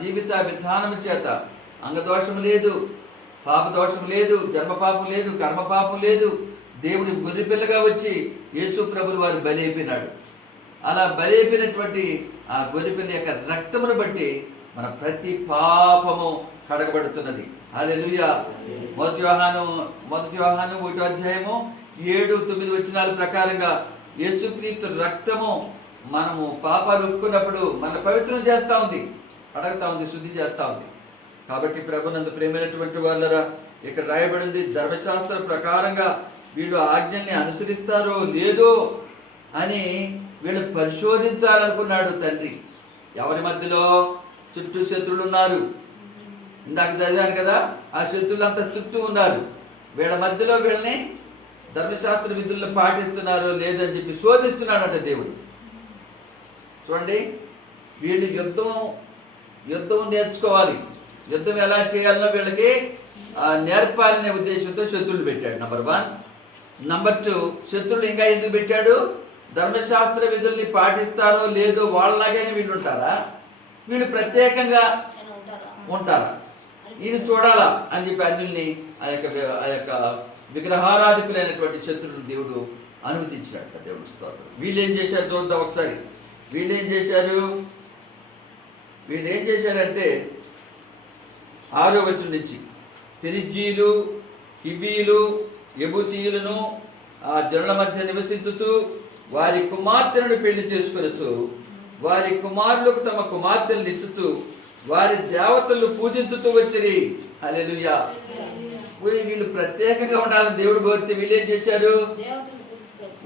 జీవిత విధానం చేత, అంగదోషం లేదు, పాపదోషం లేదు, జన్మపాపం లేదు, కర్మపాపం లేదు, దేవుని గొర్రెపిల్లగా వచ్చి యేసు ప్రభువు వారు బలి అయిపోయినాడు. అలా బలి అయిపోయినటువంటి ఆ గొర్రెపిల్ల యొక్క రక్తమును బట్టి మన ప్రతి పాపము కడగబడుతున్నది. హల్లెలూయా. మొదటి యోహాను 1వ అధ్యాయము 7-9 వచనాల ప్రకారంగా యేసుక్రీస్తు రక్తము మనము పాపాలు ఒప్పుకున్నప్పుడు మన పవిత్రం చేస్తూ ఉంది, కడగతా ఉంది, శుద్ధి చేస్తూ ఉంది. కాబట్టి ప్రభునందు ప్రేమైనటువంటి వాళ్ళరా, ఇక్కడ రాయబడింది ధర్మశాస్త్ర ప్రకారంగా వీళ్ళు ఆజ్ఞల్ని అనుసరిస్తారో లేదో అని వీళ్ళు పరిశోధించాలనుకున్నాడు తండ్రి. ఎవరి మధ్యలో? చుట్టూ శత్రువులు ఉన్నారు. ఇందాక చదివాను కదా, ఆ శత్రువులంతా చుట్టూ ఉన్నారు. వీళ్ళ మధ్యలో వీళ్ళని ధర్మశాస్త్ర విధులను పాటిస్తున్నారో లేదని చెప్పి శోధిస్తున్నాడట దేవుడు. చూడండి, వీళ్ళు యుద్ధం నేర్చుకోవాలి. యుద్ధం ఎలా చేయాలనో వీళ్ళకి నేర్పాలనే ఉద్దేశంతో శత్రువులు పెట్టాడు. నంబర్ 1. నంబర్ 2, శత్రువులు ఇంకా ఎందుకు పెట్టాడు? ధర్మశాస్త్ర విధుల్ని పాటిస్తారో లేదో వాళ్ళలాగానే వీళ్ళు ఉంటారా, వీళ్ళు ప్రత్యేకంగా ఉంటారా, ఇది చూడాలా అని చెప్పి అన్యుల్ని ఆ యొక్క విగ్రహారాధికులైనటువంటి శత్రువులు దేవుడు అనుమతించినట్ట. దేవుడు స్తోత్రం. వీళ్ళు ఏం చేశారు చూద్దాం ఒకసారి. వీళ్ళు ఏం చేశారంటే 6వ వచనం నుంచి, పెరిజ్జీలు, హివ్వీలు, యెబూసీయులను ఆ జనుల మధ్య నివసించుతూ వారి కుమార్తెలను పెళ్లి చేసుకొనుచు వారి కుమారులకు తమ కుమార్తెలను ఇచ్చుతూ వారి దేవతలు పూజించుతూ వచ్చిరి. హల్లెలూయా. వీళ్ళు ప్రత్యేకంగా ఉండాలని దేవుడు కోరితే వీళ్ళు ఏం చేశారు?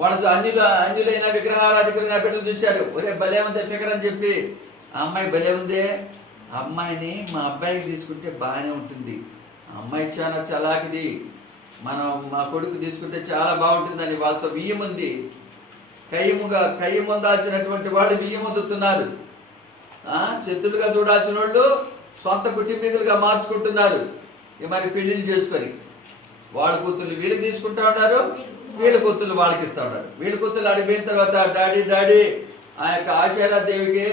వాళ్ళతో అన్యులైన విగ్రహారాధికులైన బిడ్డలు చూశారు. ఒరే భలే ఉంది ఫిగర్ అని చెప్పి, ఆ అమ్మాయి భలే ఉందే, ఆ అమ్మాయిని మా అబ్బాయికి తీసుకుంటే బాగానే ఉంటుంది, ఆ అమ్మాయి చాలా చలాకిది, మా కొడుకు తీసుకుంటే చాలా బాగుంటుందని వాళ్ళతో బియ్యముంది కయ్యముందాల్సినటువంటి వాళ్ళు బియ్యముందుతున్నారు. శత్రులుగా చూడాల్సిన వాళ్ళు సొంత కుటుంబీకులుగా మార్చుకుంటున్నారు. మరి పెళ్లిళ్ళు చేసుకొని వాళ్ళ కూతుర్లు వీళ్ళకి తీసుకుంటా ఉన్నారు, వీళ్ళ కూతుర్లు వాళ్ళకి ఇస్తా ఉన్నారు. వీళ్ళ కూతుర్లు అడిగిపోయిన తర్వాత డాడీ ఆ యొక్క ఆశారాదేవికి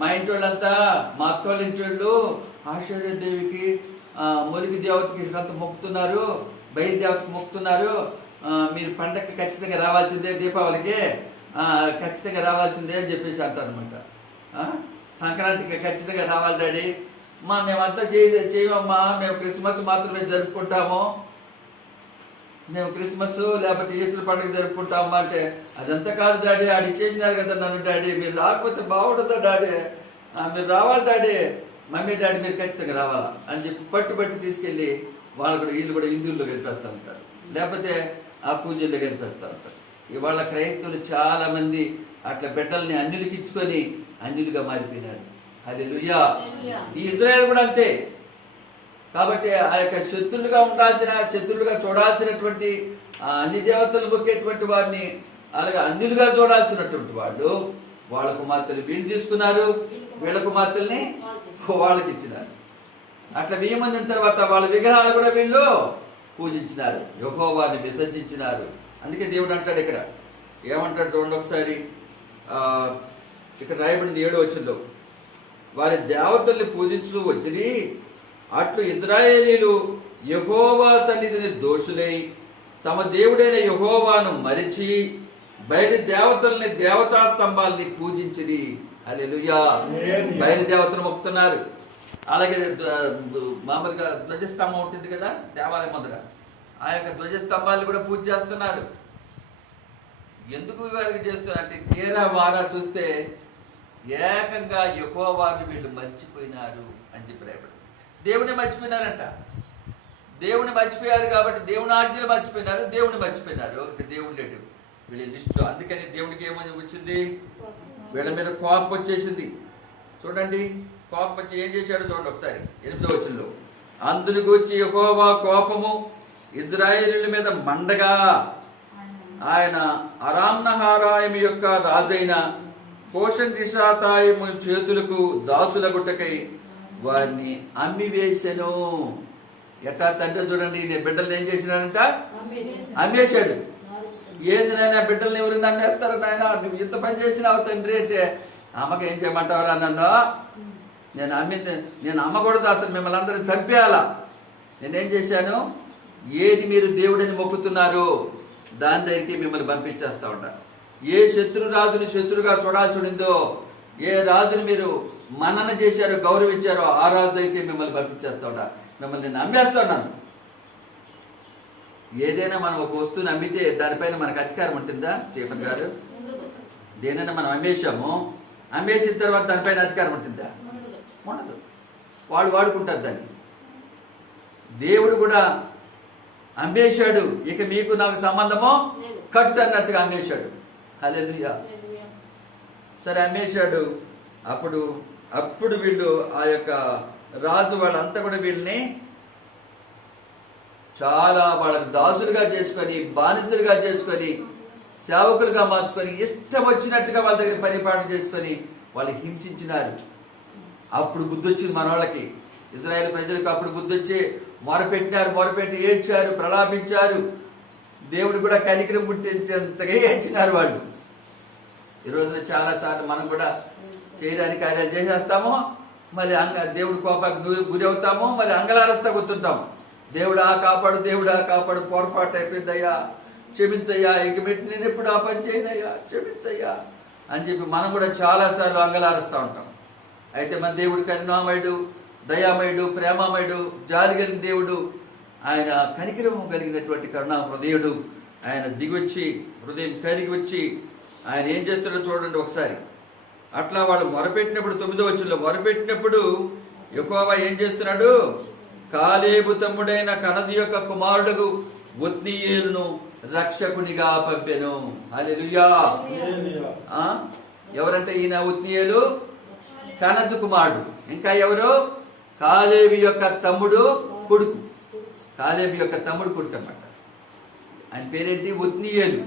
మా ఇంటి వాళ్ళంతా, మా అత్త వాళ్ళ ఇంటి వాళ్ళు ఆశారాదేవికి మొలికి దేవతకి అంత మొక్కుతున్నారు, బయలు దేవతకి మొక్కుతున్నారు, మీరు పండగకి ఖచ్చితంగా రావాల్సిందే, దీపావళికి ఖచ్చితంగా రావాల్సిందే అని చెప్పేసి అంటారు అనమాట. సంక్రాంతికి ఖచ్చితంగా రావాలి డాడీ, మేమంతా చేయమమ్మా, మేము క్రిస్మస్ మాత్రమే జరుపుకుంటాము, మేము క్రిస్మస్ లేకపోతే ఈస్టర్ పండుగ జరుపుకుంటామా అంటే, అదంతా కాదు డాడీ, ఆడి చేసినారు కదా నన్ను డాడీ, మీరు రాకపోతే బాగుంటుందా డాడీ, మీరు రావాలి డాడీ, మమ్మీ డాడీ మీరు ఖచ్చితంగా రావాలా అని చెప్పి పట్టు తీసుకెళ్ళి వీళ్ళు కూడా హిందువుల్లో గెలిపేస్తూ ఉంటారు, లేకపోతే ఆ పూజల్లో గెలిపేస్తూ ఉంటారు. ఇవాళ క్రైస్తవులు చాలా మంది అట్లా బిడ్డల్ని అన్యులకి ఇచ్చుకొని అన్యులుగా మారిపోయినారు. హల్లెలూయా. ఈ ఇజ్రాయెల్ కూడా అంతే. కాబట్టి ఆ యొక్క శత్రులుగా చూడాల్సినటువంటి అన్ని దేవతలు మొక్కేటువంటి వారిని అలాగే అన్యులుగా చూడాల్సినటువంటి వాళ్ళు వాళ్ళ కుమార్తెలు వీళ్ళు తీసుకున్నారు, వీళ్ళ కుమార్తెల్ని వాళ్ళకి ఇచ్చినారు. అట్లా బియ్యమందిన తర్వాత వాళ్ళ విగ్రహాలు కూడా వీళ్ళు పూజించినారు, యెహోవాని విసర్జించినారు. అందుకే దేవుడు అంటాడు ఇక్కడ, ఏమంటాడు చూడండి ఒకసారి, ఇక్కడ రాయబడింది 7వ వచనంలో, వారి దేవతల్ని పూజించుతూ వచ్చిరి, అట్లు ఇశ్రాయేలీయులు యెహోవా సన్నిధిని దోషులై తమ దేవుడైన యెహోవాను మరిచి బయలు దేవతల్ని, దేవతా స్తంభాలని పూజించిరి. హల్లెలూయా. బయలు దేవతలు మొక్కుతున్నారు. అలాగే మామూలుగా ధ్వజస్తంభం ఉంటుంది కదా దేవాలయం ముందర, ఆ యొక్క ధ్వజస్తంభాలు కూడా పూజ చేస్తున్నారు. ఎందుకు వారికి చేస్తున్నారంటే తీరా వారా చూస్తే ఏకంగా యెహోవాను వీళ్ళు మర్చిపోయినారు అని చెప్పి రాయబడింది. దేవుని మర్చిపోయినారంట. దేవుని మర్చిపోయారు కాబట్టి దేవుని ఆజ్ఞలు మర్చిపోయినారు, దేవుని మర్చిపోయినారు. దేవుడు లేడు వీళ్ళ లిస్టులో. అందుకని దేవుడికి ఏమని వచ్చింది, వీళ్ళ మీద కోపం వచ్చేసింది. చూడండి, కోపం వచ్చి ఏం చేశాడు చూడండి ఒకసారి 8వ వచనంలో. అందుని గురించి యెహోవా కోపము ఇజ్రాయేలీయుల మీద మండగా ఆయన అరామ్నహారాయము యొక్క రాజైన కోషన్ రిషాతాయము చేతులకు దాసులగుట్టకై వారిని అమ్మివేశను. ఎట్టా తండ్రి చూడండి, నేను బిడ్డలు ఏం చేసినాడంట, అమ్మేశాడు. ఏంది నాయన బిడ్డల్ని ఎవరిని అమ్మేస్తారు నాయన, నువ్వు ఇంత పని చేసినావు తండ్రి అంటే, అమ్మకి ఏం చేయమంటావరా నన్ను, నేను అమ్మకూడదు, అసలు మిమ్మల్ని అందరినీ చంపేయాలా. నేనేం చేశాను, ఏది మీరు దేవుడిని మొక్కుతున్నారో దాని దగ్గరికి మిమ్మల్ని పంపించేస్తా ఉంటాను. ఏ శత్రురాజుని శత్రుగా చూడాల్సి ఉండిందో, ఏ రాజుని మీరు మనన చేశారో గౌరవించారో ఆ రాజు దగ్గరికి మిమ్మల్ని పంపించేస్తా ఉంటా, మిమ్మల్ని నేను అమ్మేస్తా ఉన్నాను. ఏదైనా మనం ఒక వస్తువుని అమ్మితే దానిపైన మనకు అధికారం ఉంటుందా స్టీఫెన్ గారు? దేనైనా మనం అమ్మేశాము, అమ్మేసిన తర్వాత దానిపైన అధికారం ఉంటుందా? ఉండదు. వాళ్ళు వాడుకుంటారు దాన్ని. దేవుడు కూడా అమ్మేశాడు, ఇక మీకు నాకు సంబంధమో కట్ అన్నట్టుగా అమ్మేశాడు. హల్లెలూయా. సరే అమ్మేశాడు. అప్పుడు వీళ్ళు ఆ యొక్క రాజు వాళ్ళంతా కూడా వీళ్ళని చాలా వాళ్ళకి దాసులుగా చేసుకొని, బానిసలుగా చేసుకొని, సేవకులుగా మార్చుకొని, ఇష్టం వచ్చినట్టుగా వాళ్ళ దగ్గర పరిపాలన చేసుకొని వాళ్ళు హింసించినారు. అప్పుడు బుద్ధి వచ్చింది మన వాళ్ళకి, ఇజ్రాయేల్ ప్రజలకు అప్పుడు బుద్ధి వచ్చి మొరపెట్టి ఏడ్చారు, ప్రలాపించారు. దేవుడు కూడా కనికరం పుట్టించేంతగా ఏడ్చినారు వాళ్ళు. ఈ రోజున చాలాసార్లు మనం కూడా చేయడానికి కార్యాలు చేసేస్తాము, మళ్ళీ దేవుడి కోపానికి గురి అవుతాము, మళ్ళీ అంగలారస్తా కూర్చుంటాం. దేవుడా కాపాడు, పొరపాటు అయిపోయిందయ్యా, క్షమించయ్యా, ఇక పెట్టి నేను ఎప్పుడు ఆ పని చేయనయ్యా, క్షమించయ్యా అని చెప్పి మనం కూడా చాలాసార్లు అంగలారుస్తూ ఉంటాం. అయితే మన దేవుడు కరుణామయుడు, దయామయుడు, ప్రేమామయుడు, జాలి కలిగిన దేవుడు. ఆయన కనికరం కలిగినటువంటి కరుణా హృదయుడు. ఆయన దిగొచ్చి హృదయం కరిగి వచ్చి ఆయన ఏం చేస్తాడో చూడండి ఒకసారి. అట్లా వాళ్ళు మొరపెట్టినప్పుడు 9వ వచనంలో మొరపెట్టినప్పుడు యెహోవా ఏం చేస్తున్నాడు, కాలేబు తమ్ముడైన కనదు యొక్క కుమారుడు ఒత్నీయేలును రక్షకునిగా పంపెను. హల్లెలూయా. ఎవరంటే ఈయన ఒత్నీయేలు కనదు కుమారుడు. ఇంకా ఎవరు, కాలేబు యొక్క తమ్ముడు కొడుకు. కాలేబు యొక్క తమ్ముడు కొడుకు అన్నమాట. ఆయన పేరేంటి, ఒత్నీయేలు.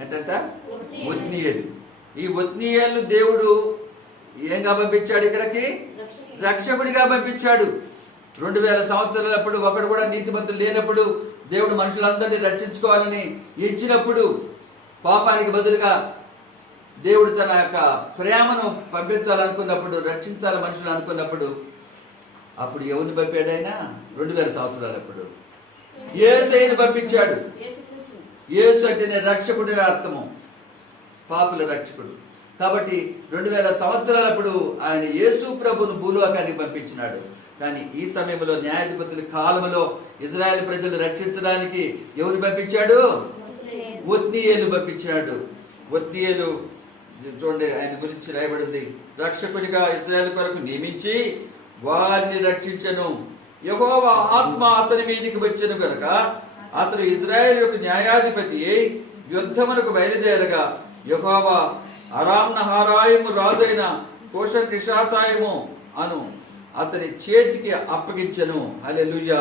ఏంటంట, ఒత్నీయేలు. ఈ ఒత్నీయేలు దేవుడు ఏంగా పంపించాడు, ఇక్కడికి రక్షకుడిగా పంపించాడు. 2000 సంవత్సరాలప్పుడు ఒకడు కూడా నీతిమంతులు లేనప్పుడు దేవుడు మనుషులందరినీ రక్షించుకోవాలని ఇచ్చినప్పుడు, పాపానికి బదులుగా దేవుడు తన యొక్క ప్రేమను పంపించాలనుకున్నప్పుడు, రక్షించాలి మనుషులు అనుకున్నప్పుడు, అప్పుడు ఎవరిని పంపాడైనా 2000 సంవత్సరాలప్పుడు యేసయ్యను పంపించాడు. యేసు అంటేనే రక్షకుడి అర్థము, పాపుల రక్షకుడు. కాబట్టి 2000 సంవత్సరాలప్పుడు ఆయన యేసు ప్రభును భూలోకానికి పంపించినాడు. కానీ ఈ సమయంలో న్యాయాధిపతుల కాలంలో ఇజ్రాయెల్ ప్రజలు రక్షించడానికి ఎవరు పంపించాడు, ఒత్నీయేలు పంపించాడు. ఒత్నీయేలు చూడండి, ఆయన గురించి రాయబడింది, రక్షకుడిగా ఇజ్రాయెల్ కొరకు నియమించి వారిని రక్షించను. యెహోవా ఆత్మ అతని మీదికి వచ్చెను కనుక అతడు ఇజ్రాయెల్ యొక్క న్యాయాధిపతి యుద్ధములకు బయలుదేరగా యెహోవా అరామ్నహారాయము రాజైన కోషన్ రిషాతాయము అను అతని చేతికి అప్పగించెను. హల్లెలూయా.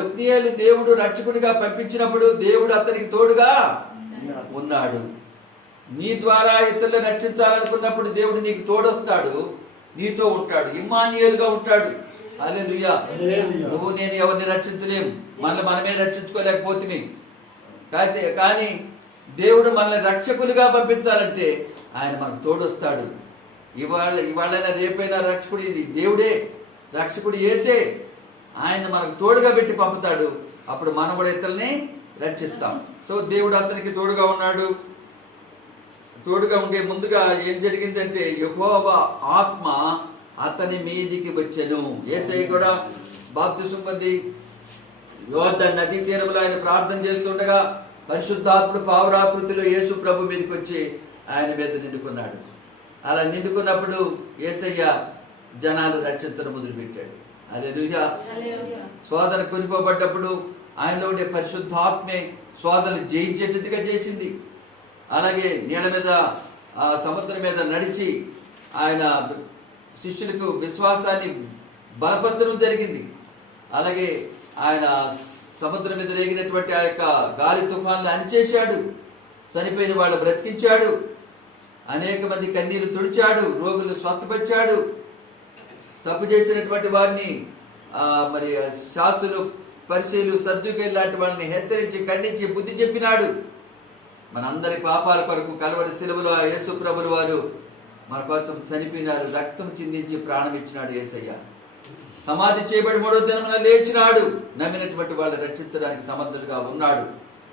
ఒత్నీయేలు దేవుడు రక్షకుడిగా పంపించినప్పుడు దేవుడు అతనికి తోడుగా ఉన్నాడు. నీ ద్వారా ఇతరులను రక్షించాలనుకున్నప్పుడు దేవుడు నీకు తోడొస్తాడు, నీతో ఉంటాడు, ఇమ్మానుయేలుగా ఉంటాడు. హల్లెలూయా. నువ్వు నేను ఎవరిని రక్షించలేం, మనమే రక్షించుకోలేకపోతుంది. కానీ దేవుడు మనల్ని రక్షకులుగా పంపించాలంటే ఆయన మనకు తోడొస్తాడు. ఇవాళైనా రేపైనా రక్షకుడు ఇది దేవుడే, రక్షకుడు యేసే. ఆయన మనకు తోడుగా పెట్టి పంపుతాడు. అప్పుడు మనం కూడా ఇతరుల్ని రక్షిస్తాం. సో దేవుడు అతనికి తోడుగా ఉన్నాడు. తోడుగా ఉండే ముందుగా ఏం జరిగిందంటే యెహోవా ఆత్మ అతని మీదికి వచ్చెను. యేసయ్య కూడా బాప్తిసం పొంది యోర్దాను నదీ తీరంలో ఆయన ప్రార్థన చేస్తుండగా పరిశుద్ధాత్ముడు పావురాకృతిలో యేసు ప్రభు మీదకి వచ్చి ఆయన మీద నిండుకున్నాడు. అలా నిండుకున్నప్పుడు యేసయ్య జనాలు రక్షించడం మొదలుపెట్టాడు. హల్లెలూయా. శోధన కొనిపోబడ్డప్పుడు ఆయనలో ఉండే పరిశుద్ధాత్మే శోధన జయించేటట్టుగా చేసింది. అలాగే నీళ్ళ మీద సముద్రం మీద నడిచి ఆయన శిష్యులకు విశ్వాసాన్ని బలపరచడం జరిగింది. అలాగే ఆయన సముద్రం మీద రేగినటువంటి ఆ యొక్క గాలి తుఫాన్లు అణిచేశాడు. చనిపోయిన వాళ్ళు బ్రతికించాడు. అనేక మంది కన్నీరు తుడిచాడు. రోగులు స్వస్థపరిచాడు. తప్పు చేసినటువంటి వారిని మరి శాస్త్రులు, పరిశీలు, సద్దుకేలు లాంటి వాళ్ళని హెచ్చరించి ఖండించి బుద్ధి చెప్పినాడు. మనందరి పాపాల కొరకు కల్వరి శిలువలో యేసు ప్రభులు వారు మన కోసం చనిపోయినారు. రక్తం చిందించి ప్రాణం ఇచ్చినాడు యేసయ్య. సమాధి చేయబడి 3వ దినమున లేచినాడు. నమ్మినటువంటి వాళ్ళు రక్షించడానికి సమర్థులుగా ఉన్నాడు.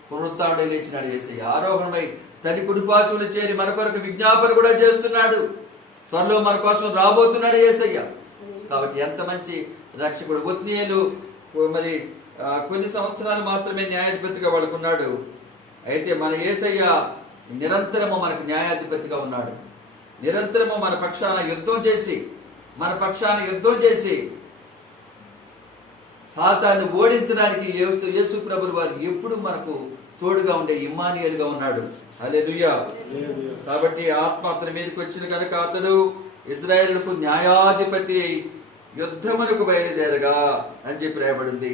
పునరుత్థానుడై లేచినాడు యేసయ్య. ఆరోహణమై తల్లి కుడిపార్శ్వమున చేరి మన కొరకు విజ్ఞాపన కూడా చేస్తున్నాడు. త్వరలో మన కోసం రాబోతున్నాడు యేసయ్య. కాబట్టి ఎంత మంచి రక్షకుడు. ఒత్నీయులు మరి కొన్ని సంవత్సరాలు మాత్రమే న్యాయాధిపతిగా వాళ్ళకున్నాడు. అయితే మన యేసయ్య నిరంతరము మనకు న్యాయాధిపతిగా ఉన్నాడు. నిరంతరము మన పక్షాన యుద్ధం చేసి సాతాన్ని ఓడించడానికి యేసు ప్రభువు వారు ఎప్పుడు మనకు తోడుగా ఉండే ఇమ్మానుయేలుగా ఉన్నాడు. హల్లెలూయా. కాబట్టి ఆత్మ అతని మీదకి వచ్చిన కనుక అతడు ఇశ్రాయేలుకు న్యాయాధిపతి యుద్ధమునకు బయలుదేరగా అని చెప్పి రాయబడింది.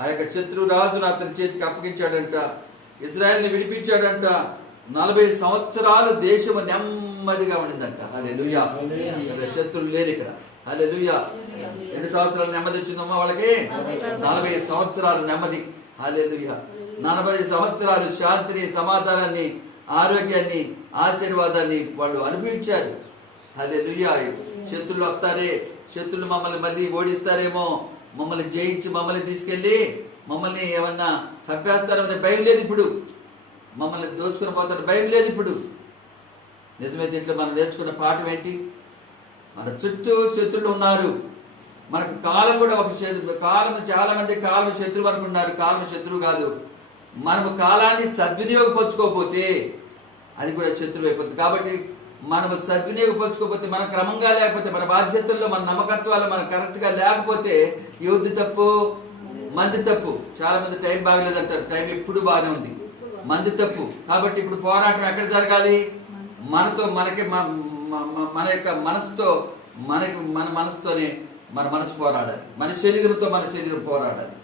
ఆ యొక్క శత్రు రాజును అతని చేతికి అప్పగించాడంట. ఇశ్రాయేల్ని విడిపించాడంట. 40 సంవత్సరాలు దేశము నెమ్మదిగా ఉండిందంట. హల్లెలూయా. శత్రులు లేరు ఇక్కడ. హల్లెలూయా. ఎన్ని సంవత్సరాలు నెమ్మది వచ్చిందమ్మా వాళ్ళకి? 40 సంవత్సరాలు నెమ్మది. హల్లెలూయా. 40 సంవత్సరాలు శాంతిని, సమాధానాన్ని, ఆరోగ్యాన్ని, ఆశీర్వాదాన్ని వాళ్ళు అనుభవించారు. హల్లెలూయా. శత్రులు వస్తారే, శత్రులు మమ్మల్ని మళ్ళీ ఓడిస్తారేమో, మమ్మల్ని జయించి మమ్మల్ని తీసుకెళ్ళి మమ్మల్ని ఏమన్నా చంపేస్తారనే భయం లేదు ఇప్పుడు. మమ్మల్ని దోచుకుని పోతారు భయం లేదు ఇప్పుడు. నిజమే. దీంట్లో మనం నేర్చుకున్న పాఠం ఏంటి? మన చుట్టూ శత్రులు ఉన్నారు. మనకు కాలం కూడా ఒక కాలం, చాలా మంది కాలం శత్రువు అనుకున్నారు. కాలం శత్రువు కాదు. మనము కాలాన్ని సద్వినియోగపరచుకోకపోతే అది కూడా శత్రువు అయిపోతుంది. కాబట్టి మనము సద్వినియోగపరచుకోకపోతే, మన క్రమంగా లేకపోతే, మన బాధ్యతల్లో, మన నమ్మకత్వాలు మనం కరెక్ట్గా లేకపోతే యువతి తప్పు, మంది తప్పు. చాలా మంది టైం బాగలేదంటారు. టైం ఎప్పుడు బాగానే ఉంది. మంది తప్పు. కాబట్టి ఇప్పుడు పోరాటం ఎక్కడ జరగాలి? మనతో, మన యొక్క మనసుతో, మన మనసుతోనే మన మనసు పోరాడాలి. మన శరీరంతో మన శరీరం పోరాడాలి.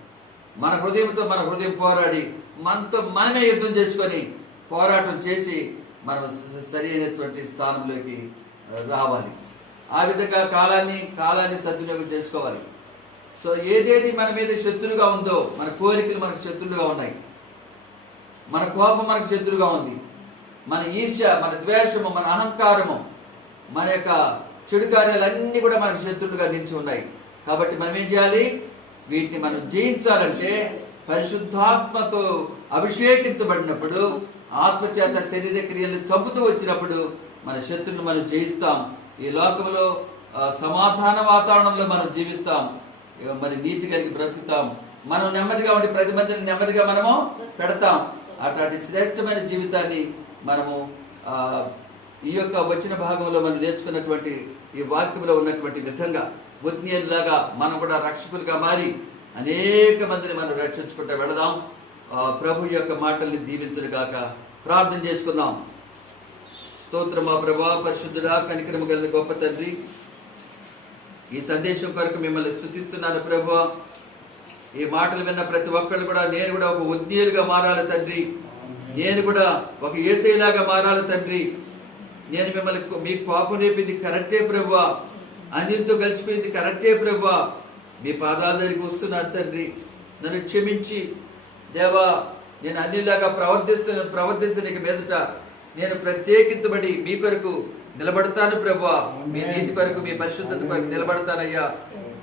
మన హృదయంతో మన హృదయం పోరాడి మనతో మనమే యుద్ధం చేసుకొని పోరాటం చేసి మనం సరి అయినటువంటి స్థానంలోకి రావాలి. ఆ విధంగా కాలాన్ని సద్వినియోగం చేసుకోవాలి. సో ఏదేది మన మీద శత్రువుగా ఉందో, మన కోరికలు మనకు శత్రువుగా ఉన్నాయి, మన కోపం మనకు శత్రువుగా ఉంది, మన ఈర్ష్య, మన ద్వేషము, మన అహంకారము, మన యొక్క చెడు కార్యాలన్నీ కూడా మనకు శత్రువులుగా నిలిచి ఉన్నాయి. కాబట్టి మనం ఏం చేయాలి? వీటిని మనం జయించాలంటే పరిశుద్ధాత్మతో అభిషేకించబడినప్పుడు, ఆత్మచేత శరీర క్రియలను చంపుతూ వచ్చినప్పుడు మన శత్రువును మనం జయిస్తాం. ఈ లోకంలో సమాధాన వాతావరణంలో మనం జీవిస్తాం. మరి నీతి కలిగి బ్రతుకుతాం. మనం నెమ్మదిగా ఉండి 10 మందిని నెమ్మదిగా మనము పెడతాం. అట్లాంటి శ్రేష్టమైన జీవితాన్ని మనము ఈ యొక్క వచ్చిన భాగంలో మనం నేర్చుకున్నటువంటి ఈ వాక్యంలో ఉన్నటువంటి విధంగా ఒత్నీయులాగా మనం కూడా రక్షకులుగా మారి అనేక మందిని మనం రక్షించుకుంటూ వెళదాం. ప్రభు యొక్క మాటల్ని దీవించును గాక. ప్రార్థన చేసుకుందాం. స్తోత్రమా ప్రభా, పరిశుద్ధుడా, కనికరము కలిగిన గొప్ప తండ్రి, ఈ సందేశం కొరకు మిమ్మల్ని స్తుతిస్తున్నాను ప్రభు. ఈ మాటలు విన్న ప్రతి ఒక్కళ్ళు కూడా నేను కూడా ఒక ఒత్నీయులుగా మారాలి తండ్రి. నేను కూడా ఒక యేసయ్యలాగా మారాలి తండ్రి. నేను మిమ్మల్ని, మీకు పాపం రేపింది కరెక్టే ప్రభువా, అన్నిటితో కలిసిపోయింది కరెక్టే ప్రభువా, మీ పాదాల దగ్గరికి వస్తున్నాను తండ్రి. నన్ను క్షమించి దేవా, నేను అన్నిలాగా ప్రవర్తించడానికి మీదట నేను ప్రత్యేకించబడి మీ కొరకు నిలబడతాను ప్రభువా. మీ నీతి కొరకు, మీ పరిశుద్ధత కొరకు నిలబడతానయ్యా.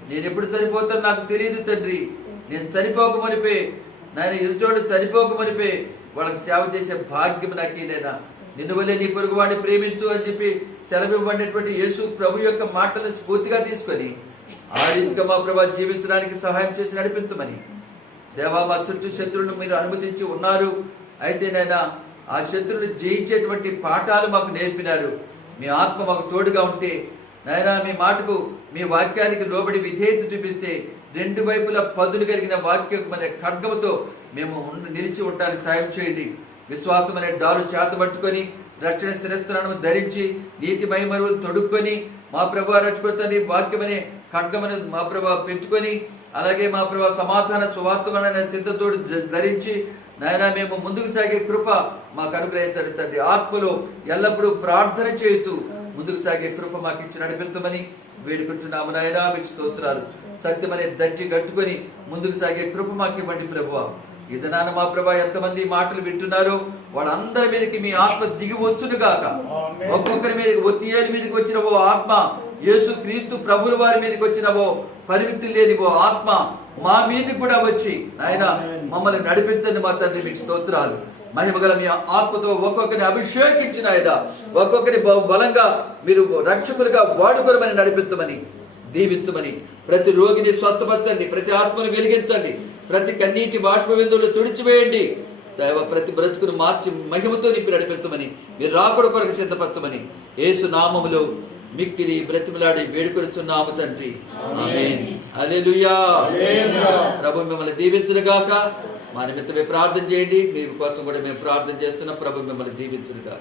నేను ఎప్పుడు చనిపోతాను నాకు తెలియదు తండ్రి. నేను చనిపోకమనిపే, నేను ఎదుటోడు చనిపోకమనిపే వాళ్ళకి సేవ చేసే భాగ్యం నాకేనైనా. నిన్ను వల్లే నీ పొరుగు వాడిని ప్రేమించు అని చెప్పి సెలవివ్వబడినటువంటి యేసు ప్రభు యొక్క మాటలను స్ఫూర్తిగా తీసుకొని ఆ రీతిగా మా ప్రభా జీవించడానికి సహాయం చేసి నడిపించమని దేవా, మా చుట్టూ శత్రువులను మీరు అనుమతించి ఉన్నారు. అయితే నైనా ఆ శత్రువుని జయించేటువంటి పాఠాలు మాకు నేర్పినారు. మీ ఆత్మ మాకు తోడుగా ఉంటే నాయనా, మీ మాటకు మీ వాక్యానికి లోబడి విధేయత చూపిస్తే రెండు వైపులా పదులు కలిగిన వాక్యం అనే ఖడ్గముతో మేము నిలిచి ఉండడానికి సాయం చేయండి. విశ్వాసం అనే డాలు చేతబట్టుకొని రక్షణ శిరస్త్రాలను ధరించి నీతి మహిమరువులు తొడుక్కొని మా ప్రభు రక్షకుని వాక్యం అనే ఖడ్గమను మా ప్రభు పెంచుకొని, అలాగే మా ప్రభు సమాధాన సువార్తమైన సిద్ధతోడు ధరించి నాయన మేము ముందుకు సాగే కృప మాకు అనుగ్రహించండి తండ్రి. ఆత్మలో ఎల్లప్పుడూ ప్రార్థన చేయుచు ముందుకు సాగే కృప మాకు ఇచ్చి నడిపించమని వేడుకుంటున్నాము నాయనా. మీకు స్తోత్రాలు. సత్యమనే దట్టి కట్టుకొని ముందుకు సాగే కృప మాకు ఇవ్వండి ప్రభువా. ఇదనాన మా ప్రభా ఎంతమంది మాటలు వింటున్నారో వాళ్ళందరి మీదకి మీ ఆత్మ దిగి వచ్చును గాక. ఒక్కొక్కరి మీదకి ఒత్తియేలి మీదకి వచ్చినవో ఆత్మ, యేసు క్రీస్తు ప్రభుల వారి మీదకి వచ్చినవో పరిమితి లేనివో ఆత్మ మా మీదకి కూడా వచ్చి ఆయన మమ్మల్ని నడిపించండి మా తండ్రి. మీకు స్తోత్రాలు. మహిమగల మీ ఆత్మతో ఒక్కొక్కరిని అభిషేకించిన ఆయన ఒక్కొక్కరి బలంగా మీరు రక్షకులుగా వాడుకోరమని నడిపించమని దీవించమని, ప్రతి రోగిని స్వస్థపరచండి, ప్రతి ఆత్మను వెలిగించండి, ప్రతి కన్నీటి బాష్ప బిందువులు తుడిచివేయండి. ప్రతి బ్రతుకును మార్చి మహిమతో నింపి నడిపించమని, మీరు రాకుడు కొరకు సిద్ధపరచమని యేసు నామములో మిక్కిలి బ్రతిమలాడి వేడుకొనుచున్నాము తండ్రి. ఆమేన్. హల్లెలూయా. ప్రభు మిమ్మల్ని దీవించునుగాక. మా నిమిత్తమే ప్రార్థన చేయండి. మీ కోసం కూడా మేము ప్రార్థన చేస్తున్నాం. ప్రభు మిమ్మల్ని దీవించునుగాక.